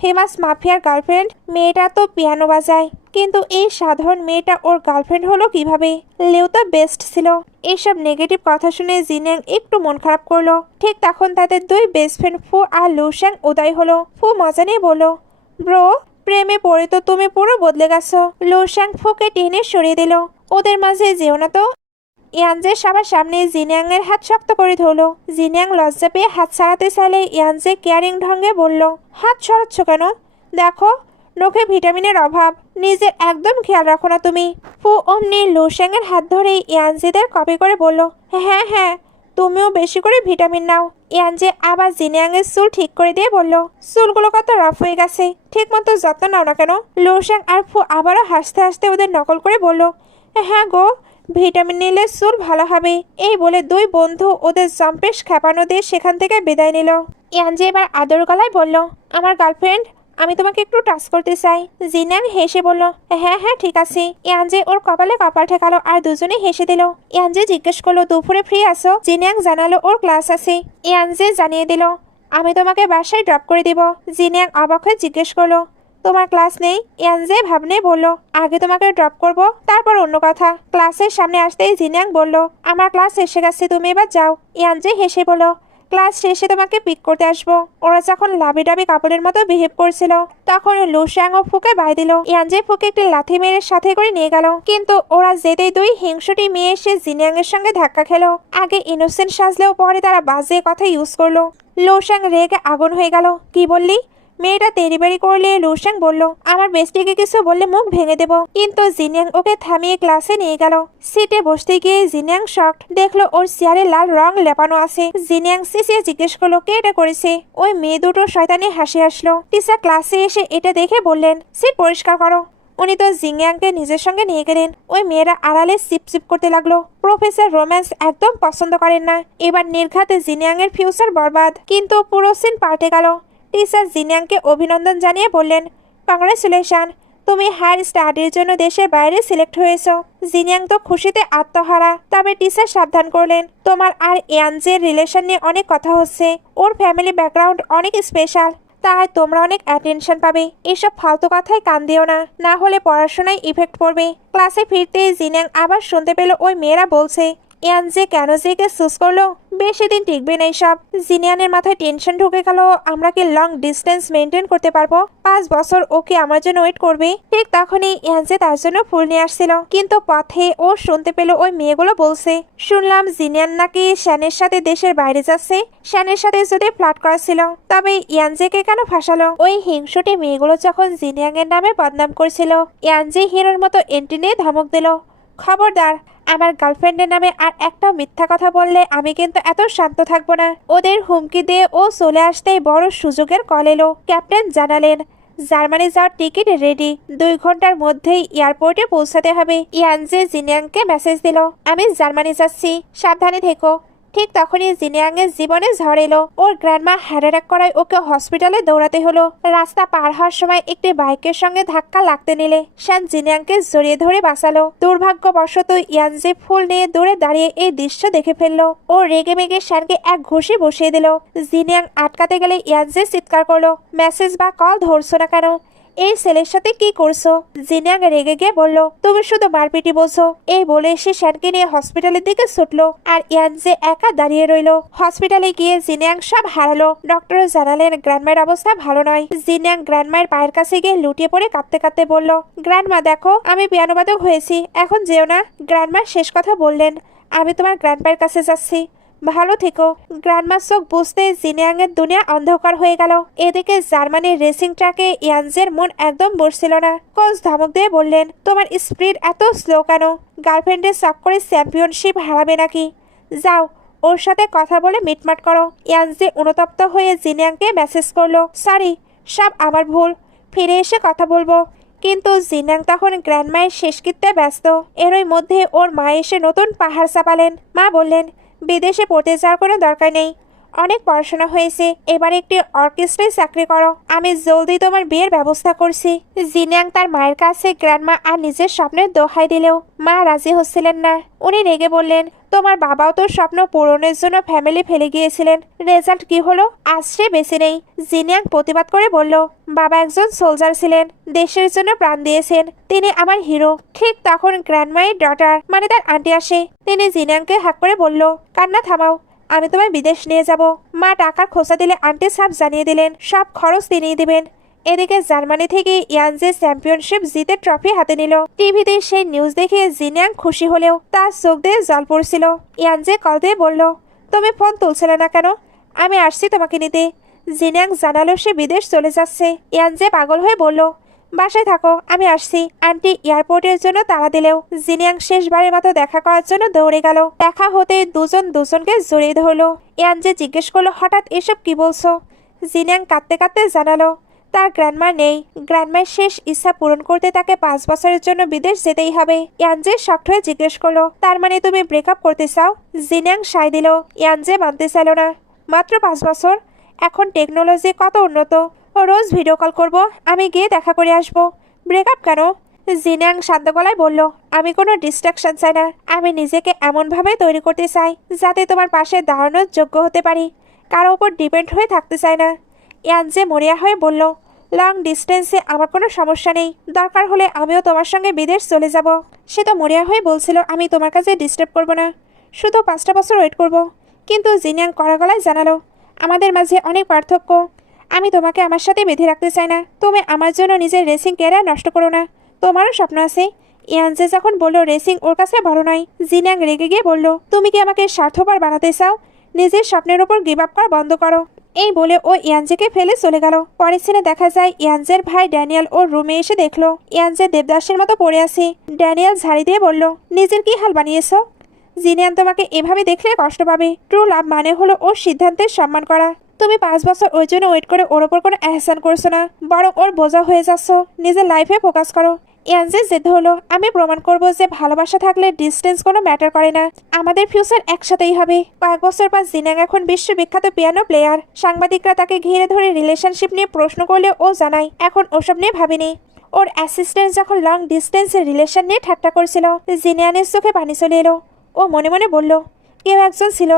ফেমাস মাফিয়ার গার্লফ্রেন্ড, মেয়েটা তো পিয়ানো বাজায়, কিন্তু এই সাধারণ মেয়েটা ওর গার্লফ্রেন্ড হলো কিভাবে? লেও তো বেস্ট ছিল। এইসব নেগেটিভ কথা শুনে জিনিয়াং একটু মন খারাপ করলো। ঠিক তখন তাদের দুই বেস্ট ফ্রেন্ড ফু আর লুশ্যাং উদয় হলো। ফু মজা নিয়ে বলল, ব্রো, প্রেমে পড়ে তো তুমি পুরো বদলে গেছো। লুশ্যাং ফুকে টেনে সরিয়ে দিল, ওদের মাঝে যেও না তো। ইয়ানজে সবার সামনে জিনিয়াংয়ের হাত শক্ত করে ধরলো। জিনিয়াং লজ্জা পেয়ে হাত ছাড়াতে চাইলে ইয়ানজে কেয়ারিং ঢঙ্গে বলল, হাত সরাচ্ছ কেন? দেখো, নখে ভিটামিনের অভাব, নিজের একদম খেয়াল রাখো না তুমি। ফু অমনি লুশ্যাংয়ের হাত ধরে ইয়ানজেদের কপি করে বলল, হ্যাঁ হ্যাঁ, তুমিও বেশি করে ভিটামিন নাও। ইয়ানজে আবার জিনিয়াংয়ের চুল ঠিক করে দিয়ে বলল, চুলগুলো কত রাফ হয়ে গেছে, ঠিক মতো যত্ন নাও না কেন? লুশ্যাং আর ফু আবারও হাসতে হাসতে ওদের নকল করে বলল, হ্যাঁ গো, ভিটামিন নিলে চুল ভালো হবে। এই বলে দুই বন্ধু ওদের জম্পেশ খেপানো দিয়ে সেখান থেকে বিদায় নিল। ইয়ানজে এবার আদর গলায় বলল, আমার গার্লফ্রেন্ড, আমি তোমাকে একটু টাচ করতে চাই। জিনিয়াং হেসে বলল, হ্যাঁ হ্যাঁ ঠিক আছে। ইয়ানজে ওর কপালে কপাল ঠেকালো আর দুজনে হেসে দিল। ইয়ানজে জিজ্ঞেস করলো, দুপুরে ফ্রি আছো? জিনিয়াং জানালো ওর ক্লাস আছে। ইয়ানজে জানিয়ে দিল, আমি তোমাকে বাসায় ড্রপ করে দিব। জিনিয়াং অবাক হয়ে জিজ্ঞেস করলো, তোমার ক্লাস নেই? ইয়ানজে ভাবনে বলল, আগে তোমাকে ড্রপ করব, তারপর অন্য কথা। ক্লাসের সামনে আসতেই জিনিয়াং বলল, আমার ক্লাস এসে গেছে, তুমি এবার যাও। ইয়ানজে হেসে বলল, ক্লাস শেষে তোমাকে পিক করতে আসবো। ওরা যখন লাভি ডাবি কাপড়ের মতো বিহেভ করছিল, তখন লুশ্যাং ও ফুকে বাই দিল। ইয়ানজে ফুকে একটি লাথি মেরে সাথে করে নিয়ে গেল, কিন্তু ওরা যেতেই দুই হিংসুটি মেয়ে এসে জিনিয়াং এর সঙ্গে ধাক্কা খেলো। আগে ইনোসেন্ট সাজলেও পরে তারা বাজে কথা ইউজ করলো। লুশ্যাং রেগে আগুন হয়ে গেল। কি বললি? মেয়েটা তেড়িবাড়ি করলে লুশ্যাং বলল, আমার বেস্টিকে কিছু বললে মুখ ভেঙে দেব। কিন্তু জিনিয়াং ওকে থামিয়ে ক্লাসে নিয়ে গেল। সিটে বসতে গিয়ে জিনিয়াং শকড, দেখলো ওর চেয়ারে লাল রং লেপানো আছে। জিনিয়াং চেঁচিয়ে জিজ্ঞেস করলো, কে এটা করেছে? ওই মেয়ে দুটো শয়তানি হাসি আসলো। টিচার ক্লাসে এসে এটা দেখে বললেন, সিট পরিষ্কার করো। উনি তো জিনিয়াংকে নিজের সঙ্গে নিয়ে গেলেন। ওই মেয়েরা আড়ালে সিপ সিপ করতে লাগলো। প্রফেসর রোম্যান্স একদম পছন্দ করেন না। এবার নির্ঘাতে জিনিয়াং এর ফিউচার বরবাদ। কিন্তু পুরো সিন পাল্টে গেল। টিচার জিনিয়াংকে অভিনন্দন জানিয়ে বললেন, কংগ্রেচুলেশন, তুমি হায়ার স্টাডির জন্য দেশের বাইরে সিলেক্ট হয়েছো। জিনিয়াং তো খুশিতে আত্মহারা। তবে টিচার সাবধান করলেন, তোমার আর ইয়ানজের রিলেশন নিয়ে অনেক কথা হচ্ছে। ওর ফ্যামিলি ব্যাকগ্রাউন্ড অনেক স্পেশাল, তাই তোমরা অনেক অ্যাটেনশন পাবে। এসব ফালতু কথায় কান দিও না, না হলে পড়াশোনায় ইফেক্ট পড়বে। ক্লাসে ফিরতে জিনিয়াং আবার শুনতে পেল ওই মেয়েরা বলছে ইয়ানজে কেন জেকে সুস করলো, বেশি দিন টিকবে না এইসব। জিনিয়ানের মাথায় টেনশন ঢুকে গেল, আমরা কি লং ডিস্টেন্স মেনটেন করতে পারবো? 5 বছর ওকে আমার জন্য ওয়েট করবে। ঠিক তখনই ইয়ানজে তার জন্য ফুল নিয়ে আসছিল, কিন্তু পথে ও শুনতে পেল ওই মেয়েগুলো বলছে শুনলাম জিনিয়ান নাকি শ্যানের সাথে দেশের বাইরে যাচ্ছে। শ্যানের সাথে যদি ফ্লার্ট করা ছিল, তবে ইয়ানজেকে কেন ফাঁসালো? ওই হিংসুটে মেয়েগুলো যখন জিনিয়াং এর নামে বদনাম করছিল, ইয়ানজে হিরোর মতো এন্ট্রি নিয়ে ধমক দিল, খবরদার আমার গার্লফ্রেন্ডের নামে আর একটা মিথ্যা কথা বললে আমি কিন্তু এত শান্ত থাকবো না। ওদের হুমকি দিয়ে ও চলে আসতেই বড় সুযোগের কল এলো। ক্যাপ্টেন জানালেন জার্মানি যাওয়ার টিকিট রেডি, 2 ঘন্টার মধ্যেই এয়ারপোর্টে পৌঁছাতে হবে। ইয়ানজে জিনিয়াংকে মেসেজ দিল, আমি জার্মানি যাচ্ছি, সাবধানে থেকো। ঠিক তখনই জিনিয়াং এর জীবনে ঝড় এলো। ওর গ্র্যান্ডমা হার্ট অ্যাটাক করায় ওকে হসপিটালে দৌড়াতে হলো। রাস্তা পার হওয়ার সময় একটি বাইকের সঙ্গে ধাক্কা লাগতে নিলে শ্যান জিনিয়াংকে জড়িয়ে ধরে বাঁচালো। দুর্ভাগ্যবশত ইয়ানজে ফুল নিয়ে দূরে দাঁড়িয়ে এই দৃশ্য দেখে ফেললো। ও রেগে মেগে শ্যানকে এক ঘুষি বসিয়ে দিল। জিনিয়াং আটকাতে গেলে ইয়ানজে চিৎকার করলো, মেসেজ বা কল ধরছো না কেন? এই ছেলের সাথে কি করছো? জিনিয়াং রেগে গিয়ে বলল, তুমি শুধু মারপিটি বোঝো। এই বলে সে শ্যানকে নিয়ে হসপিটালের দিকে ছুটলো, আর ইয়ানজে একা দাঁড়িয়ে রইলো। হসপিটালে গিয়ে জিনিয়াং সব হারালো। ডক্টর জানালেন গ্র্যান্ডমায়ের অবস্থা ভালো নয়। জিনিয়াং গ্র্যান্ডমায়ের পায়ের কাছে গিয়ে লুটিয়ে পড়ে কাঁদতে কাঁদতে বলল, গ্র্যান্ডমা দেখো আমি পিয়ানোবাদক হয়েছি, এখন যেও না। গ্র্যান্ডমা শেষ কথা বললেন, আমি তোমার গ্র্যান্ডপায়ের কাছে যাচ্ছি, ভালো থেকো। গ্র্যান্ডমার চোখ বুঝতে জিনিয়াং এর দুনিয়া অন্ধকার হয়ে গেল। এদিকে জার্মানির রেসিং ট্রাকে ইয়ানজের মন একদম বসছিল না। কোচ ধমক দিয়ে বললেন, তোমার স্পিড এত স্লো কেন? গার্লফ্রেন্ডের চক্করে চ্যাম্পিয়নশিপ হারাবে নাকি? যাও ওর সাথে কথা বলে মিটমাট করো। ইয়ানজে অনুতপ্ত হয়ে জিনিয়াংকে মেসেজ করলো, সরি সব আমার ভুল, ফিরে এসে কথা বলবো। কিন্তু জিনিয়াং তখন গ্র্যান্ডমায়ের শেষকৃত্যে ব্যস্ত। এরই মধ্যে ওর মা এসে নতুন পাহাড় চাপালেন। মা বললেন, বিদেশে পড়তে যাওয়ার কোনো দরকার নেই, অনেক পড়াশোনা হয়েছে, এবার একটি অর্কেস্ট্রায় চাকরি করো, আমি জলদি তোমার বিয়ের ব্যবস্থা করছি। জিনিয়াং তার মায়ের কাছে গ্র্যান্ডমা আর নিজের স্বপ্নের দোহাই দিলেও মা রাজি হচ্ছিলেন না। উনি রেগে বললেন, তোমার বাবাও তো স্বপ্ন পূরণের জন্য ফ্যামিলি ফেলে গিয়েছিলেন, রেজাল্ট কি হলো? আজ সে বেঁচে নেই। জিনিয়াং প্রতিবাদ করে বলল, বাবা একজন সোলজার ছিলেন, দেশের জন্য প্রাণ দিয়েছেন, তিনি আমার হিরো। ঠিক তখন গ্র্যান্ডমায়ের ডটার মানে তার আন্টি আসে। তিনি জিনিয়াংকে হাঁক করে বলল, কান্না থামাও, আমি তোমায় বিদেশ নিয়ে যাব। মা টাকার খোঁচা দিলে আন্টি সাহেব জানিয়ে দিলেন সব খরচ তিনিই দিবেন। এদিকে জার্মানি থেকে ইয়ানজে চ্যাম্পিয়নশিপ জিতে ট্রফি হাতে নিল। টিভিতে সেই নিউজ দেখে জিনিয়াং খুশি হলেও তার চোখ দিয়ে জল পড়ছিল। ইয়ানজে কল দিয়ে বলল, তুমি ফোন তুলছিলে না কেন? আমি আসছি তোমাকে নিতে। জিনিয়াং জানালো সে বিদেশ চলে যাচ্ছে। ইয়ানজে পাগল হয়ে বলল, বাসায় থাকো, আমি আসছি। আন্টি এয়ারপোর্টের জন্য তাড়া দিলেও জিনিয়াং শেষবারের মতো দেখা করার জন্য দৌড়ে গেল। দেখা হতে দুজন দুজনকে জড়িয়ে ধরলো। ইয়ানজে জিজ্ঞেস করলো, হঠাৎ এসব কি বলছো? জিনিয়াং কাঁদতে কাঁদতে জানালো, তার গ্র্যান্ডমা নেই, গ্র্যান্ডমার শেষ ইচ্ছা পূরণ করতে তাকে 5 বছরের জন্য বিদেশ যেতেই হবে। ইয়ানজে শক্ট হয়ে জিজ্ঞেস করলো, তার মানে তুমি ব্রেকআপ করতে চাও? জিনিয়াং সায় দিল। ইয়ানজে মানতে চাইল না। মাত্র 5 বছর, এখন টেকনোলজি কত উন্নত, রোজ ভিডিও কল করব, আমি গিয়ে দেখা করে আসবো। ব্রেকআপ কেন? জিনিয়াং শান্ত গলায় বলল, আমি কোনো ডিস্ট্রাকশন চাই না, আমি নিজেকে এমনভাবে তৈরি করতে চাই যাতে তোমার পাশে দাঁড়ানোর যোগ্য হতে পারি, কারো উপর ডিপেন্ড হয়ে থাকতে চাই না। ইয়ানজে মরিয়া হয়ে বলল, লং ডিস্টেন্সে আমার কোনো সমস্যা নেই, দরকার হলে আমিও তোমার সঙ্গে বিদেশ চলে যাব। সে তো মরিয়া হয়ে বলছিল, আমি তোমার কাছে ডিস্টার্ব করব না, শুধু 5টা বছর ওয়েট করব। কিন্তু জিনিয়াং কড়া গলায় জানালো, আমাদের মাঝে অনেক পার্থক্য, আমি তোমাকে আমার সাথে বেঁধে রাখতে চাই না। তুমি আমার জন্য নিজের রেসিং ক্যারিয়ার নষ্ট করো না, তোমারও স্বপ্ন আছে। ইয়ানজে যখন বলল রেসিং ওর কাছে বড় নয়, জিনিয়াং রেগে গিয়ে বলল, তুমি কি আমাকে স্বার্থপর বানাতে চাও? নিজের স্বপ্নের ওপর গিভ আপ করা বন্ধ করো। এই বলে ও ইয়ানজেকে ফেলে চলে গেল। পরের সিনে দেখা যায় ইয়ানজের ভাই ড্যানিয়েল ওর রুমে এসে দেখলো ইয়ানজে দেবদাসের মতো পড়ে আছে। ড্যানিয়েল ঝাড়ি দিয়ে বলল, নিজের কি হাল বানিয়েছ? জিনিয়ান তোমাকে এভাবে দেখলে কষ্ট পাবে। ট্রু লাভ মানে হলো ওর সিদ্ধান্তের সম্মান করা। তুমি 5 বছর ওই জন্য ওয়েট করে ওর ওপর কোনো এহসান করছো না, বরং ওর বোঝা হয়ে যাচ্ছ। নিজের লাইফে ফোকাস করো। ইয়ানজে জেদ হলো, আমি প্রমাণ করব যে ভালোবাসা থাকলে ডিস্টেন্স কোনো ম্যাটার করে না, আমাদের ফিউচার একসাথেই হবে। কয়েক বছর পর জিনিয়াং এখন বিশ্ববিখ্যাত পিয়ানো প্লেয়ার। সাংবাদিকরা তাকে ঘিরে ধরে রিলেশনশিপ নিয়ে প্রশ্ন করলে ও জানায় এখন ওসব নিয়ে ভাবিনি। ওর অ্যাসিস্ট্যান্ট যখন লং ডিস্টেন্সের রিলেশন নিয়ে ঠাট্টা করছিল, জিনিয়ানের চোখে পানি চলে এলো। ও মনে মনে বলল, কেউ একজন ছিল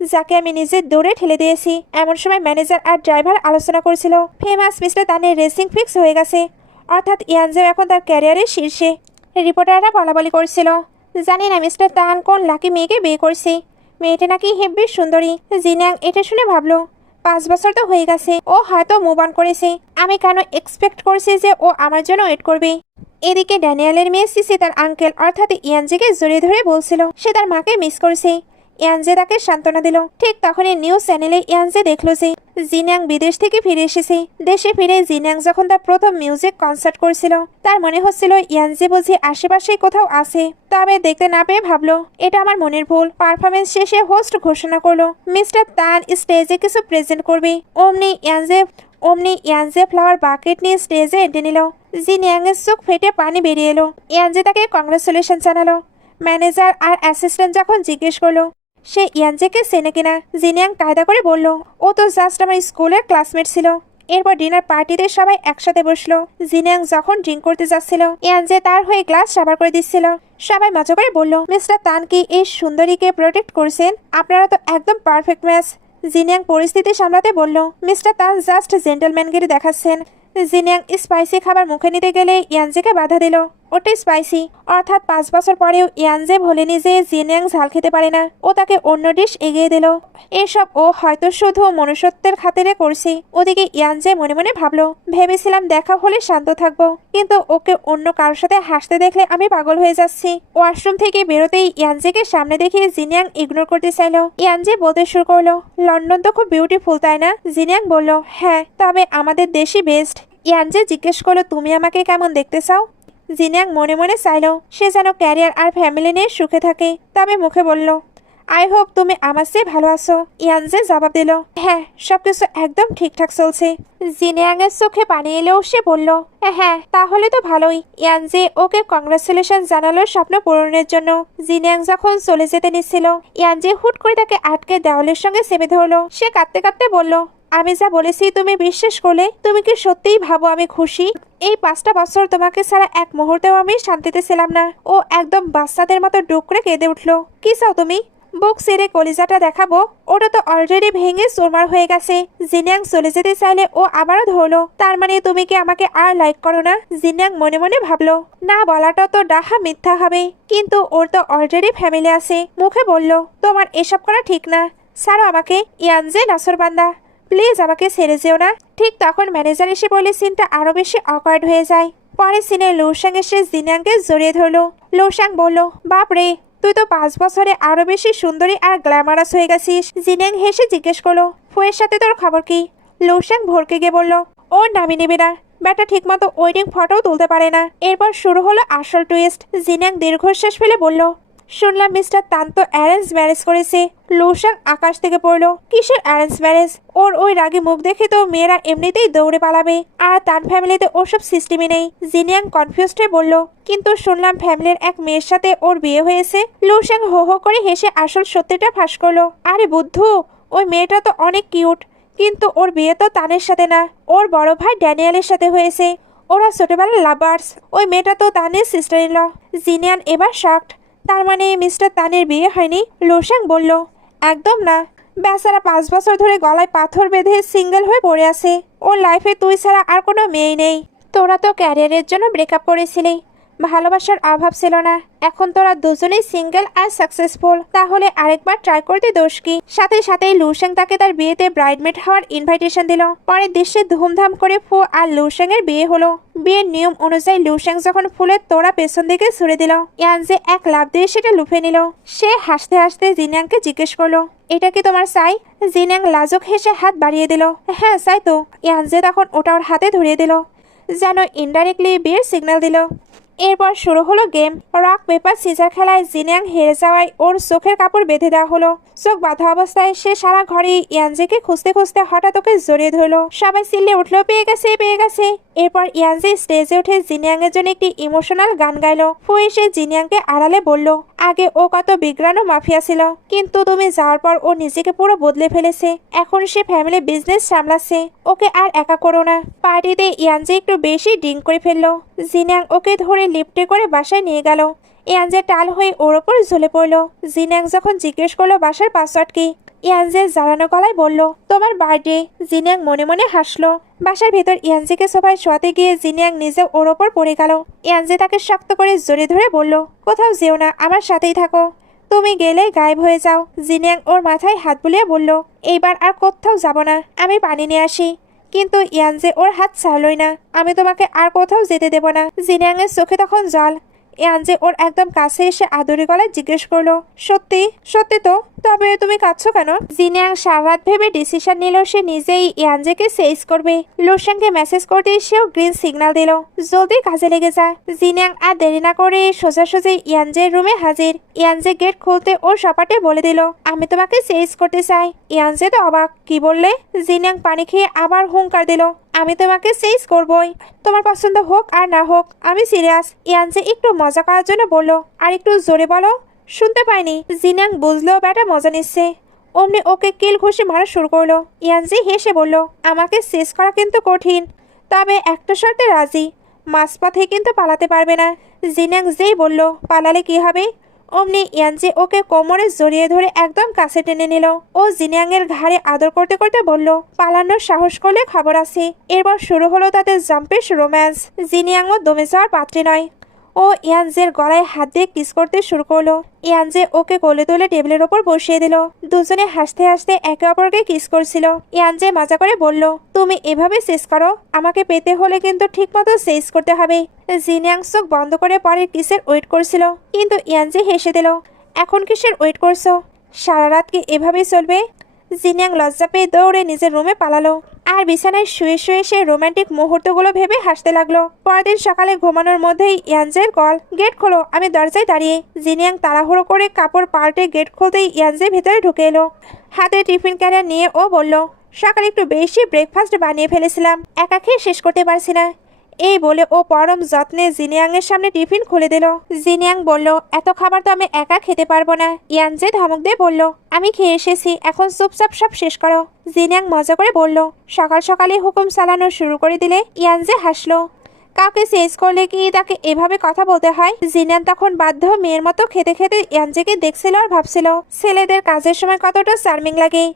যাকে আমি নিজে দৌড়ে ঠেলে দিয়েছি। এমন সময় ম্যানেজার আর ড্রাইভার আলোচনা করছিল ফেমাস মিস্টার তানের রেসিং ফিক্স হয়ে গেছে, অর্থাৎ ইয়ানজে এখন তার ক্যারিয়ারের শীর্ষে। রিপোর্টাররা বলাবলি করছিল, জানি না মিস্টার তান কোন লাকি মেয়েকে বিয়ে করছে, মেয়েটা নাকি হেব্বি সুন্দরী। জিনিয়াং এটা শুনে ভাবলো 5 বছর তো হয়ে গেছে, ও হয়তো মুভ অন করেছে। আমি কেন এক্সপেক্ট করছি যে ও আমার জন্য ওয়েট করবে। এদিকে ড্যানিয়েলের মেয়ে সিসি তার আঙ্কেল অর্থাৎ ইয়ানজেকে জড়িয়ে ধরে বলছিল সে তার মাকে মিস করছে। ইয়ানজে তাকে সান্ত্বনা দিল। ঠিক তখনই নিউজ চ্যানেলে ইয়ানজে দেখলো যে জিনিয়াং বিদেশ থেকে ফিরে এসেছে। দেশে ফিরে জিনিয়াং যখন তার প্রথম মিউজিক কনসার্ট করছিল, তার মনে হচ্ছিল ইয়ানজে বুঝি আশেপাশেই কোথাও আছে। তবে দেখতে না পেয়ে ভাবলো এটা আমার মনের ভুল। পারফরমেন্স শেষে হোস্ট ঘোষণা করলো মিস্টার তান স্টেজে কিছু প্রেজেন্ট করবে। অমনি ইয়ানজে ফ্লাওয়ার বাকেট নিয়ে স্টেজে এঁটে নিল। জিনিয়াংয়ের চোখ ফেটে পানি বেরিয়ে এলো। ইয়ানজে তাকে কংগ্রেচুলেশন জানালো। ম্যানেজার আর অ্যাসিস্ট্যান্ট যখন জিজ্ঞেস করলো সে ইয়ানজেকে চেনে কিনা, জিনিয়াং কায়দা করে বলল ও তো জাস্ট আমার স্কুলের ক্লাসমেট ছিল। এরপর ডিনার পার্টিতে সবাই একসাথে বসলো। জিনিয়াং যখন ড্রিঙ্ক করতে যাচ্ছিল, ইয়ানজে তার হয়ে গ্লাস সাবার করে দিচ্ছিল। সবাই মজা করে বলল মিস্টার তান কি এই সুন্দরীকে প্রোটেক্ট করছেন? আপনারা তো একদম পারফেক্ট ম্যাচ। জিনিয়াং পরিস্থিতি সামলাতে বলল মিস্টার তান জাস্ট জেন্টলম্যানগিরি দেখাচ্ছেন। জিনিয়াং স্পাইসি খাবার মুখে নিতে গেলে ইয়ানজেকে বাধা দিল। ওটা স্পাইসি, অর্থাৎ 5 বছর পরেও ইয়ানজে ভোলেনি যে জিনিয়াং ঝাল খেতে পারে না। ও তাকে অন্য ডিশ এগিয়ে দিল। এসব ও হয়তো শুধু মনুষ্যত্বের খাতিরে করছে। ওদিকে ইয়ানজে মনে মনে ভাবলো ভেবেছিলাম দেখা হলে শান্ত থাকবো, কিন্তু ওকে অন্য কারোর সাথে হাসতে দেখলে আমি পাগল হয়ে যাচ্ছি। ওয়াশরুম থেকে বেরোতেই ইয়ানজেকে সামনে দেখে জিনিয়াং ইগনোর করতে চাইলো। ইয়ানজে বলতে শুরু করলো লন্ডন তো খুব বিউটিফুল তাই না? জিনিয়াং বলল হ্যাঁ, তবে আমাদের দেশই বেস্ট। ইয়ানজে জিজ্ঞেস করলো তুমি আমাকে কেমন দেখতে চাও? জিনিয়াং মনে মনে চাইল সে যেন ক্যারিয়ার আর ফ্যামিলি নিয়ে সুখে থাকে, তবে মুখে বলল আই হোপ তুমি আমার চেয়ে ভালো আছো। ইয়ানজে জবাব দিল হ্যাঁ, সবকিছু একদম ঠিকঠাক চলছে। জিনিয়াংয়ের চোখে পানি এলেও সে বলল হ্যাঁ তাহলে তো ভালোই। ইয়ানজে ওকে কংগ্রেচুলেশন জানালো স্বপ্ন পূরণের জন্য। জিনিয়াং যখন চলে যেতে নিচ্ছিল, ইয়ানজে হুট করে তাকে আটকে দেওয়ালের সঙ্গে চেপে ধরলো। সে কাঁদতে কাঁদতে বলল আমি যা বলেছি তুমি বিশ্বাস করলে? তুমি কি সত্যিই ভাবো আমি খুশি? এই 5টা বছর তোমাকে ছাড়া এক মুহূর্তেও আমি শান্তিতে ছিলাম না। ও একদম বাচ্চাদের মতো ডুক করে কেঁদে উঠলো। কি চাও তুমি? বুক ছেড়ে কলিজাটা দেখাবো? ওটা তো অলরেডি ভেঙে চোরমার হয়ে গেছে। জিনিয়াং চলে যেতে চাইলে ও আবারও ধরলো তার মানে তুমি কি আমাকে আর লাইক করো না? জিনিয়াং মনে মনে ভাবলো না বলাটা তো ডাহা মিথ্যা হবে, কিন্তু ওর তো অলরেডি ফ্যামিলি আছে। মুখে বলল তোমার এসব করা ঠিক না, ছাড়ো আমাকে। ইয়ানজে নাসরবান্দা, প্লিজ আমাকে ছেড়ে যেও না। ঠিক তখন ম্যানেজার এসে বলে সিনটা আরো বেশি অকওয়ার্ড হয়ে যায়। পরে সিনে লৌসাং এসে জিনিয়াংকে জড়িয়ে ধরলো। লৌসাং বলল বাপ রে, তুই তো 5 বছরে আরো বেশি সুন্দরী আর গ্ল্যামারাস হয়ে গেছিস। জিনিয়াং হেসে জিজ্ঞেস করলো ফুয়ের সাথে তোর খবর কি? লৌসাং ভরকে গিয়ে বলল ওর নামই নেবে না, ব্যাটা ঠিকমতো ওয়েডিং ফটোও তুলতে পারে না। এরপর শুরু হলো আসল টুইস্ট। জিনিয়াং দীর্ঘশ্বাস ফেলে বলল শুনলাম মিস্টার তান তো অ্যারেঞ্জ ম্যারেজ করেছে। লৌসাং আকাশ থেকে পড়লো কিসের অ্যারেঞ্জ ম্যারেজ? ওর ওই রাগী মুখ দেখে তো মেয়েরা এমনিতেই দৌড়ে পালাবে, আর তার ফ্যামিলিতে ওসব সিস্টেমই নেই। জিনিয়াং কনফিউজড হয়ে বলল কিন্তু শুনলাম ফ্যামিলির এক মেয়ের সাথে ওর বিয়ে হয়েছে। লৌসাং হো হো করে হেসে আসল সত্যিটা ফাঁস করলো আরে বুদ্ধু, ওই মেয়েটা তো অনেক কিউট, কিন্তু ওর বিয়ে তো তানের সাথে না, ওর বড় ভাই ড্যানিয়েলের সাথে হয়েছে। ওরা ছোটবেলার লাভার্স। ওই মেয়েটা তো তানের সিস্টার ইন ল। জিনিয়ান এবার শকড। তার মানে মিস্টার তানের বিয়ে হয়নি? লৌসাং বলল একদম না, বেচারা 5 বছর ধরে গলায় পাথর বেঁধে সিঙ্গেল হয়ে পড়ে আছে। ওর লাইফে তুই ছাড়া আর কোনো মেয়ে নেই। তোরা তো ক্যারিয়ারের জন্য ব্রেকআপ করেছিলি, ভালোবাসার অভাব ছিল না। এখন তোরা দুজনেই সিঙ্গেল আর সাকসেসফুল, তাহলে আরেকবার ট্রাই করতে দোষ কি? সাথে সাথেই লৌসাং তাকে তার বিয়েতে ব্রাইডমেড হওয়ার ইনভাইটেশন দিল। পরের দৃশ্যে ধুমধাম করে ফু আর লৌসাং এর বিয়ে হলো। বিয়ের নিয়ম অনুযায়ী লৌসাং যখন ফুলের তোড়া পেছন দিকে ছুড়ে দিল, ইয়ানজে এক লাফ দিয়ে সেটা লুফে নিল। সে হাসতে হাসতে জিনিয়াংকে জিজ্ঞেস করলো এটা কি তোমার চাই? জিনিয়াং লাজুক হেসে হাত বাড়িয়ে দিল হ্যাঁ চাই তো। ইয়ানজে তখন ওটা ওর হাতে ধরিয়ে দিল, যেন ইনডাইরেক্টলি বিয়ের সিগন্যাল দিল। এরপর শুরু হলো গেম। রক পেপার সিজার খেলায় জিনিয়াং হেরে যাওয়ায় ওর চোখের কাপড় বেঁধে দেওয়া হলো। চোখ বাঁধা অবস্থায় সে সারা ঘরে ইয়ানজেকে খুঁজতে খুঁজতে হঠাৎ ওকে জড়িয়ে ধরলো। সবাই চিল্লে উঠলো পেয়ে গেছে পেয়ে গেছে। এরপর ইয়ানজে স্টেজে উঠে জিনিয়াং এর জন্য একটি ইমোশনাল গান গাইলো। ফুয়ে সে জিনিয়াংকে আড়ালে বলল আগে ও কত বিগ্রানো মাফিয়া ছিল, কিন্তু তুমি যাওয়ার পর ও নিজেকে পুরো বদলে ফেলেছে। এখন সে ফ্যামিলি বিজনেস সামলাচ্ছে, ওকে আর একা করো না। পার্টিতে ইয়ানজে একটু বেশি ড্রিঙ্ক করে ফেললো। জিনিয়াং ওকে ধরে লিফটে করে বাসায় নিয়ে গেল। ইয়ানজে টাল হয়ে ওর ওপর ঝুলে পড়লো। জিনিয়াং যখন জিজ্ঞেস করলো বাসার পাসওয়ার্ড কি, ইয়ানজে জ্বালানো গলায় বলল, তোমার বার্থডে। জিনিয়াং মনে মনে হাসলো। বাসার ভেতর ইয়ানজিকে সোফায় শোয়াতে গিয়ে জিনিয়াং নিজে ওর ওপর পড়ে গেল। ইয়ানজি তাকে শক্ত করে জড়িয়ে ধরে বলল, কোথাও যেও না, আমার সাথেই থাকো। তুমি গেলে গায়েব হয়ে যাও। জিনিয়াং ওর মাথায় হাত বুলিয়ে বলল, এইবার আর কোথাও যাব না, আমি পানি নিয়ে আসি। কিন্তু ইয়ানজে ওর হাত ছাড়লই না। আমি তোমাকে আর কোথাও যেতে দেব না। জিনিয়াংয়ের চোখে তখন জল। ইয়ানজে ওর একদম কাছে এসে আদুরি গলায় জিজ্ঞেস করলো, সত্যি? সত্যি তো? তবে তুমি কাঁদছো কেন? জিনিয়াং সারা রাত ভেবে ডিসিশন নিল সে নিজেই ইয়ানজেকে সেজ করবে। লুশাংকে মেসেজ করতে সেও গ্রিন সিগন্যাল দিল, জলদি কাজে লেগে যা। জিনিয়াং আর দেরি না করে সোজাসুজি ইয়ানজের রুমে হাজির। ইয়ানজে গেট খুলতে ওর সপাটে বলে দিল, আমি তোমাকে সেজ করতে চাই। ইয়ানজে তো অবাক, কি বললে? জিনিয়াং পানি খেয়ে আবার হুঙ্কার দিল, আমি তোমাকে সেজ করবই, তোমার পছন্দ হোক আর না হোক, আমি সিরিয়াস। ইয়ানজে একটু মজা করার জন্য বলল, আর একটু জোরে বলো। শুনতে পাইনি। জিনিয়াং বুঝলো ব্যাটা মজা নিচ্ছে। অমনি ওকে কিল ঘুষি মারা শুরু করলো। ইয়ানজি হেসে বলল, আমাকে সেজ করা কিন্তু কঠিন, তবে একটা শর্তে রাজি, মাঝপথে কিন্তু পালাতে পারবে না। জিনিয়াং যেই বলল, পালালে কি হবে? অমনি ইয়ানজি ওকে কোমরে জড়িয়ে ধরে একদম কাছে টেনে নিল। ও জিনিয়াংয়ের ঘাড়ে আদর করতে করতে বলল, পালানোর সাহস করলে খবর আছে। এরপর শুরু হলো তাদের জাম্পিশ রোম্যান্স। জিনিয়াংও দমে যাওয়ার পাত্রী নয়। ও ইয়ানজের গলায় হাত দিয়ে কিস করতে শুরু করলো। ইয়ানজে ওকে কোলে তুলে টেবিলের ওপর বসিয়ে দিল। দুজনে হাসতে হাসতে একে অপরকে কিস করছিল। ইয়ানজে মজা করে বলল, তুমি এভাবে সেজ করো, আমাকে পেতে হলে কিন্তু ঠিক মতো সেজ করতে হবে। জিনিয়াং চোখ বন্ধ করে পরের কিসের ওয়েট করছিল, কিন্তু ইয়ানজে হেসে দিল, এখন কিসের ওয়েট করছো? সারা রাত কি এভাবেই চলবে? জিনিয়াং লজ্জা পেয়ে দৌড়ে নিজের রুমে পালালো। আর বিছানায় শুয়ে শুয়ে সে রোমান্টিক মুহূর্তগুলো ভেবে হাসতে লাগলো। পরদিন সকালে ঘুমানোর মধ্যেই ইয়ানজের কল, গেট খোলো। আমি দরজায় দাঁড়িয়ে। জিনিয়াং তাড়াহুড়ো করে কাপড় পাল্টে গেট খুলতেই ইয়ানজে ভেতরে ঢুকে এলো। হাতে টিফিন ক্যারিয়ার নিয়ে ও বলল, সকালে একটু বেশি ব্রেকফাস্ট বানিয়ে ফেলেছিলাম, একা খেয়ে শেষ করতে পারছি না। এই বলে ও পরম যত্নে জিনিয়াংয়ের সামনে টিফিন খুলে দিল। জিনিয়াং বলল, এত খাবার তো আমি একা খেতে পারবো না। ইয়ানজে ধমক দিয়ে বলল, আমি খেয়ে এসেছি, এখন চুপচাপ সব শেষ করো। জিনিয়াং মজা করে বলল, সকাল সকালে হুকুম চালানো শুরু করে দিলে। ইয়ানজে হাসলো। কাউকে সেজ করলে কি তাকে এভাবে কথা বলতে হয়? জিনিয়াং তখন বাধ্য মেয়ের মতো খেতে খেতে ইয়ানজেকে দেখছিল আর ভাবছিল ছেলেদের কাজের সময় কতটা চার্মিং লাগে।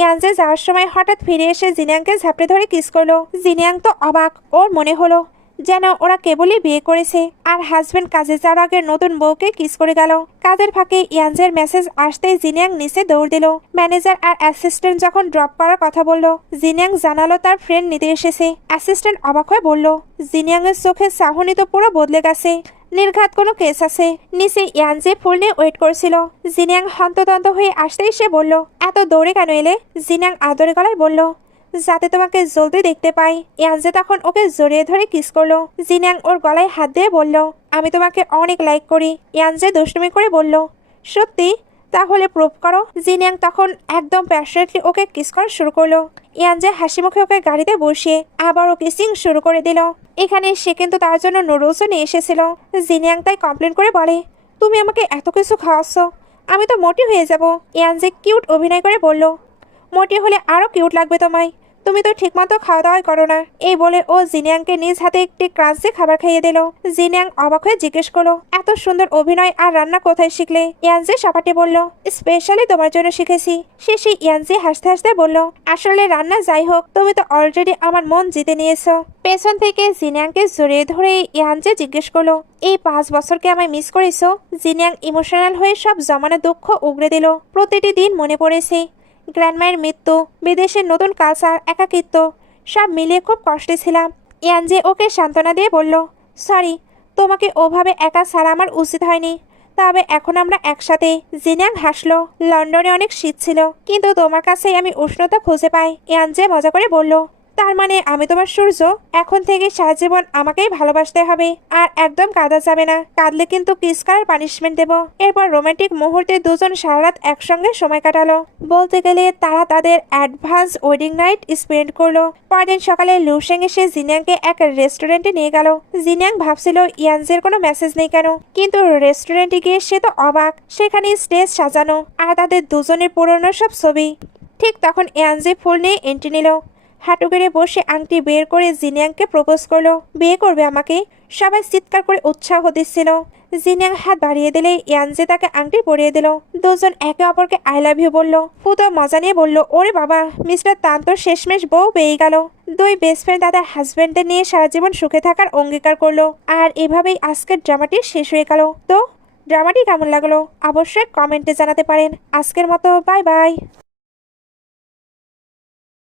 ইয়ানজে যাওয়ার সময় হঠাৎ ফিরে এসে জিনিয়াংকে ঝাপড়ে ধরে কিস করলো। জিনিয়াং তো অবাক। ওর মনে হলো যেন ওরা কেবলই বিয়ে করেছে আর হাজবেন্ড কাজে যাওয়ার আগে নতুন বউকে কিস করে গেল। কাজের ফাঁকে ইয়ানজের মেসেজ আসতেই জিনিয়াং নিচে দৌড় দিল। ম্যানেজার আর অ্যাসিস্ট্যান্ট যখন ড্রপ করার কথা বলল, জিনিয়াং জানালো তার ফ্রেন্ড নিতে এসেছে। অ্যাসিস্ট্যান্ট অবাক হয়ে বলল, জিনিয়াংয়ের চোখের চাহনি তো পুরো বদলে গেছে, নির্ঘাত কোনো কেস আছে। নিচে ইয়ানজে ফুল নিয়ে ওয়েট করছিল। জিনিয়াং হন্তদন্ত হয়ে আসতেই সে বলল, এত দৌড়ে কেন এলে? জিনিয়াং আদরে গলায় বলল, যাতে তোমাকে জলদি দেখতে পাই। ইয়ানজে তখন ওকে জড়িয়ে ধরে কিস করলো। জিনিয়াং ওর গলায় হাত দিয়ে বলল, আমি তোমাকে অনেক লাইক করি। ইয়ানজে দুষ্টুমি করে বলল, সত্যি? তাহলে প্রুভ করো। জিনিয়াং তখন একদম প্যাশনেটলি ওকে কিস করা শুরু করলো। ইয়ানজে হাসি মুখে ওকে গাড়িতে বসিয়ে আবারও কিসিং শুরু করে দিল। এখানে সে কিন্তু তার জন্য নুডলসও নিয়ে এসেছিল। জিনিয়াং তাই কমপ্লেন করে বলে, তুমি আমাকে এত কিছু খাওয়াচ্ছ, আমি তো মোটি হয়ে যাব। ইয়ানজে কিউট অভিনয় করে বলল, মোটি হলে আরো কিউট লাগবে তোমায়, তুমি তো ঠিকমতো খাওয়া দাওয়াই করো না। এই বলে ও জিনিয়াংকে নিজ হাতে একটি ক্রাঞ্চি খাবার খাইয়ে দিল। জিনিয়াং অবাক হয়ে জিজ্ঞেস করলো, এত সুন্দর অভিনয় আর রান্না কোথায় শিখলে? ইয়ানজি সাপাটে বলল, স্পেশালি তোমার জন্য শিখেছি। শেষে ইয়ানজি হাসতে হাসতে বলল, আসলে রান্না যাই হোক, তুমি তো অলরেডি আমার মন জিতে নিয়েছো। পেছন থেকে জিনিয়াংকে জড়িয়ে ধরে ইয়ানজি জিজ্ঞেস করলো, এই 5 বছরকে আমায় মিস করেছো? জিনিয়াং ইমোশনাল হয়ে সব জমানো দুঃখ উগড়ে দিল। প্রতিটি দিন মনে পড়েছে, গ্র্যান্ডমায়ের মৃত্যু, বিদেশের নতুন কালচার, একাকিত্ব, সব মিলিয়ে খুব কষ্টে ছিলাম। ইয়ানজে ওকে সান্ত্বনা দিয়ে বলল, সরি, তোমাকে ওভাবে একা ছাড়া আমার উচিত হয়নি, তবে এখন আমরা একসাথে। জিনিয়াং হাসলো, লন্ডনে অনেক শীত ছিল, কিন্তু তোমার কাছেই আমি উষ্ণতা খুঁজে পাই। ইয়ানজে মজা করে বলল, তার মানে আমি তোমার সূর্য, এখন থেকে সারা জীবন আমাকেই ভালোবাসতে হবে, আর একদম কাঁদা যাবে না, কাঁদলে কিন্তু কিস করার পানিশমেন্ট দেব। এরপর রোমান্টিক মুহূর্তে দুজন সারা রাত একসঙ্গে সময় কাটালো। বলতে গেলে তারা তাদের অ্যাডভান্স ওয়েডিং নাইট স্পেন্ড করলো। পরদিন সকালে লুশেং এসে জিনিয়াংকে এক রেস্টুরেন্টে নিয়ে গেল। জিনিয়াং ভাবছিল ইয়ানজের কোনো মেসেজ নেই কেন, কিন্তু রেস্টুরেন্টে গিয়ে সে তো অবাক, সেখানে স্টেজ সাজানো আর তাদের দুজনের পুরনো সব ছবি। ঠিক তখন ইয়ানজি ফুল নিয়ে এন্ট্রি নিল। হাঁটু গেড়ে বসে আংটি বের করে জিনিয়াংকে প্রপোজ করলো, বিয়ে করবে আমাকে? সবাই চিৎকার করে উৎসাহ দিচ্ছিল। জিনিয়াং হাত বাড়িয়ে দিলে ইয়ানজে তাকে আংটি পরিয়ে দিল। দুজন একে অপরকে আই লাভ ইউ বলল। ফুতো মজা নিয়ে বলল, ওরে বাবা, মিস্টার তান তো শেষমেশ বউ পেয়ে গেল। দুই বেস্ট ফ্রেন্ড তাদের হাজবেন্ডদের নিয়ে সারা জীবন সুখে থাকার অঙ্গীকার করলো। আর এভাবেই আজকের ড্রামাটি শেষ হয়ে গেল। তো ড্রামাটি কেমন লাগলো অবশ্যই কমেন্টে জানাতে পারেন। আজকের মতো বাই বাই।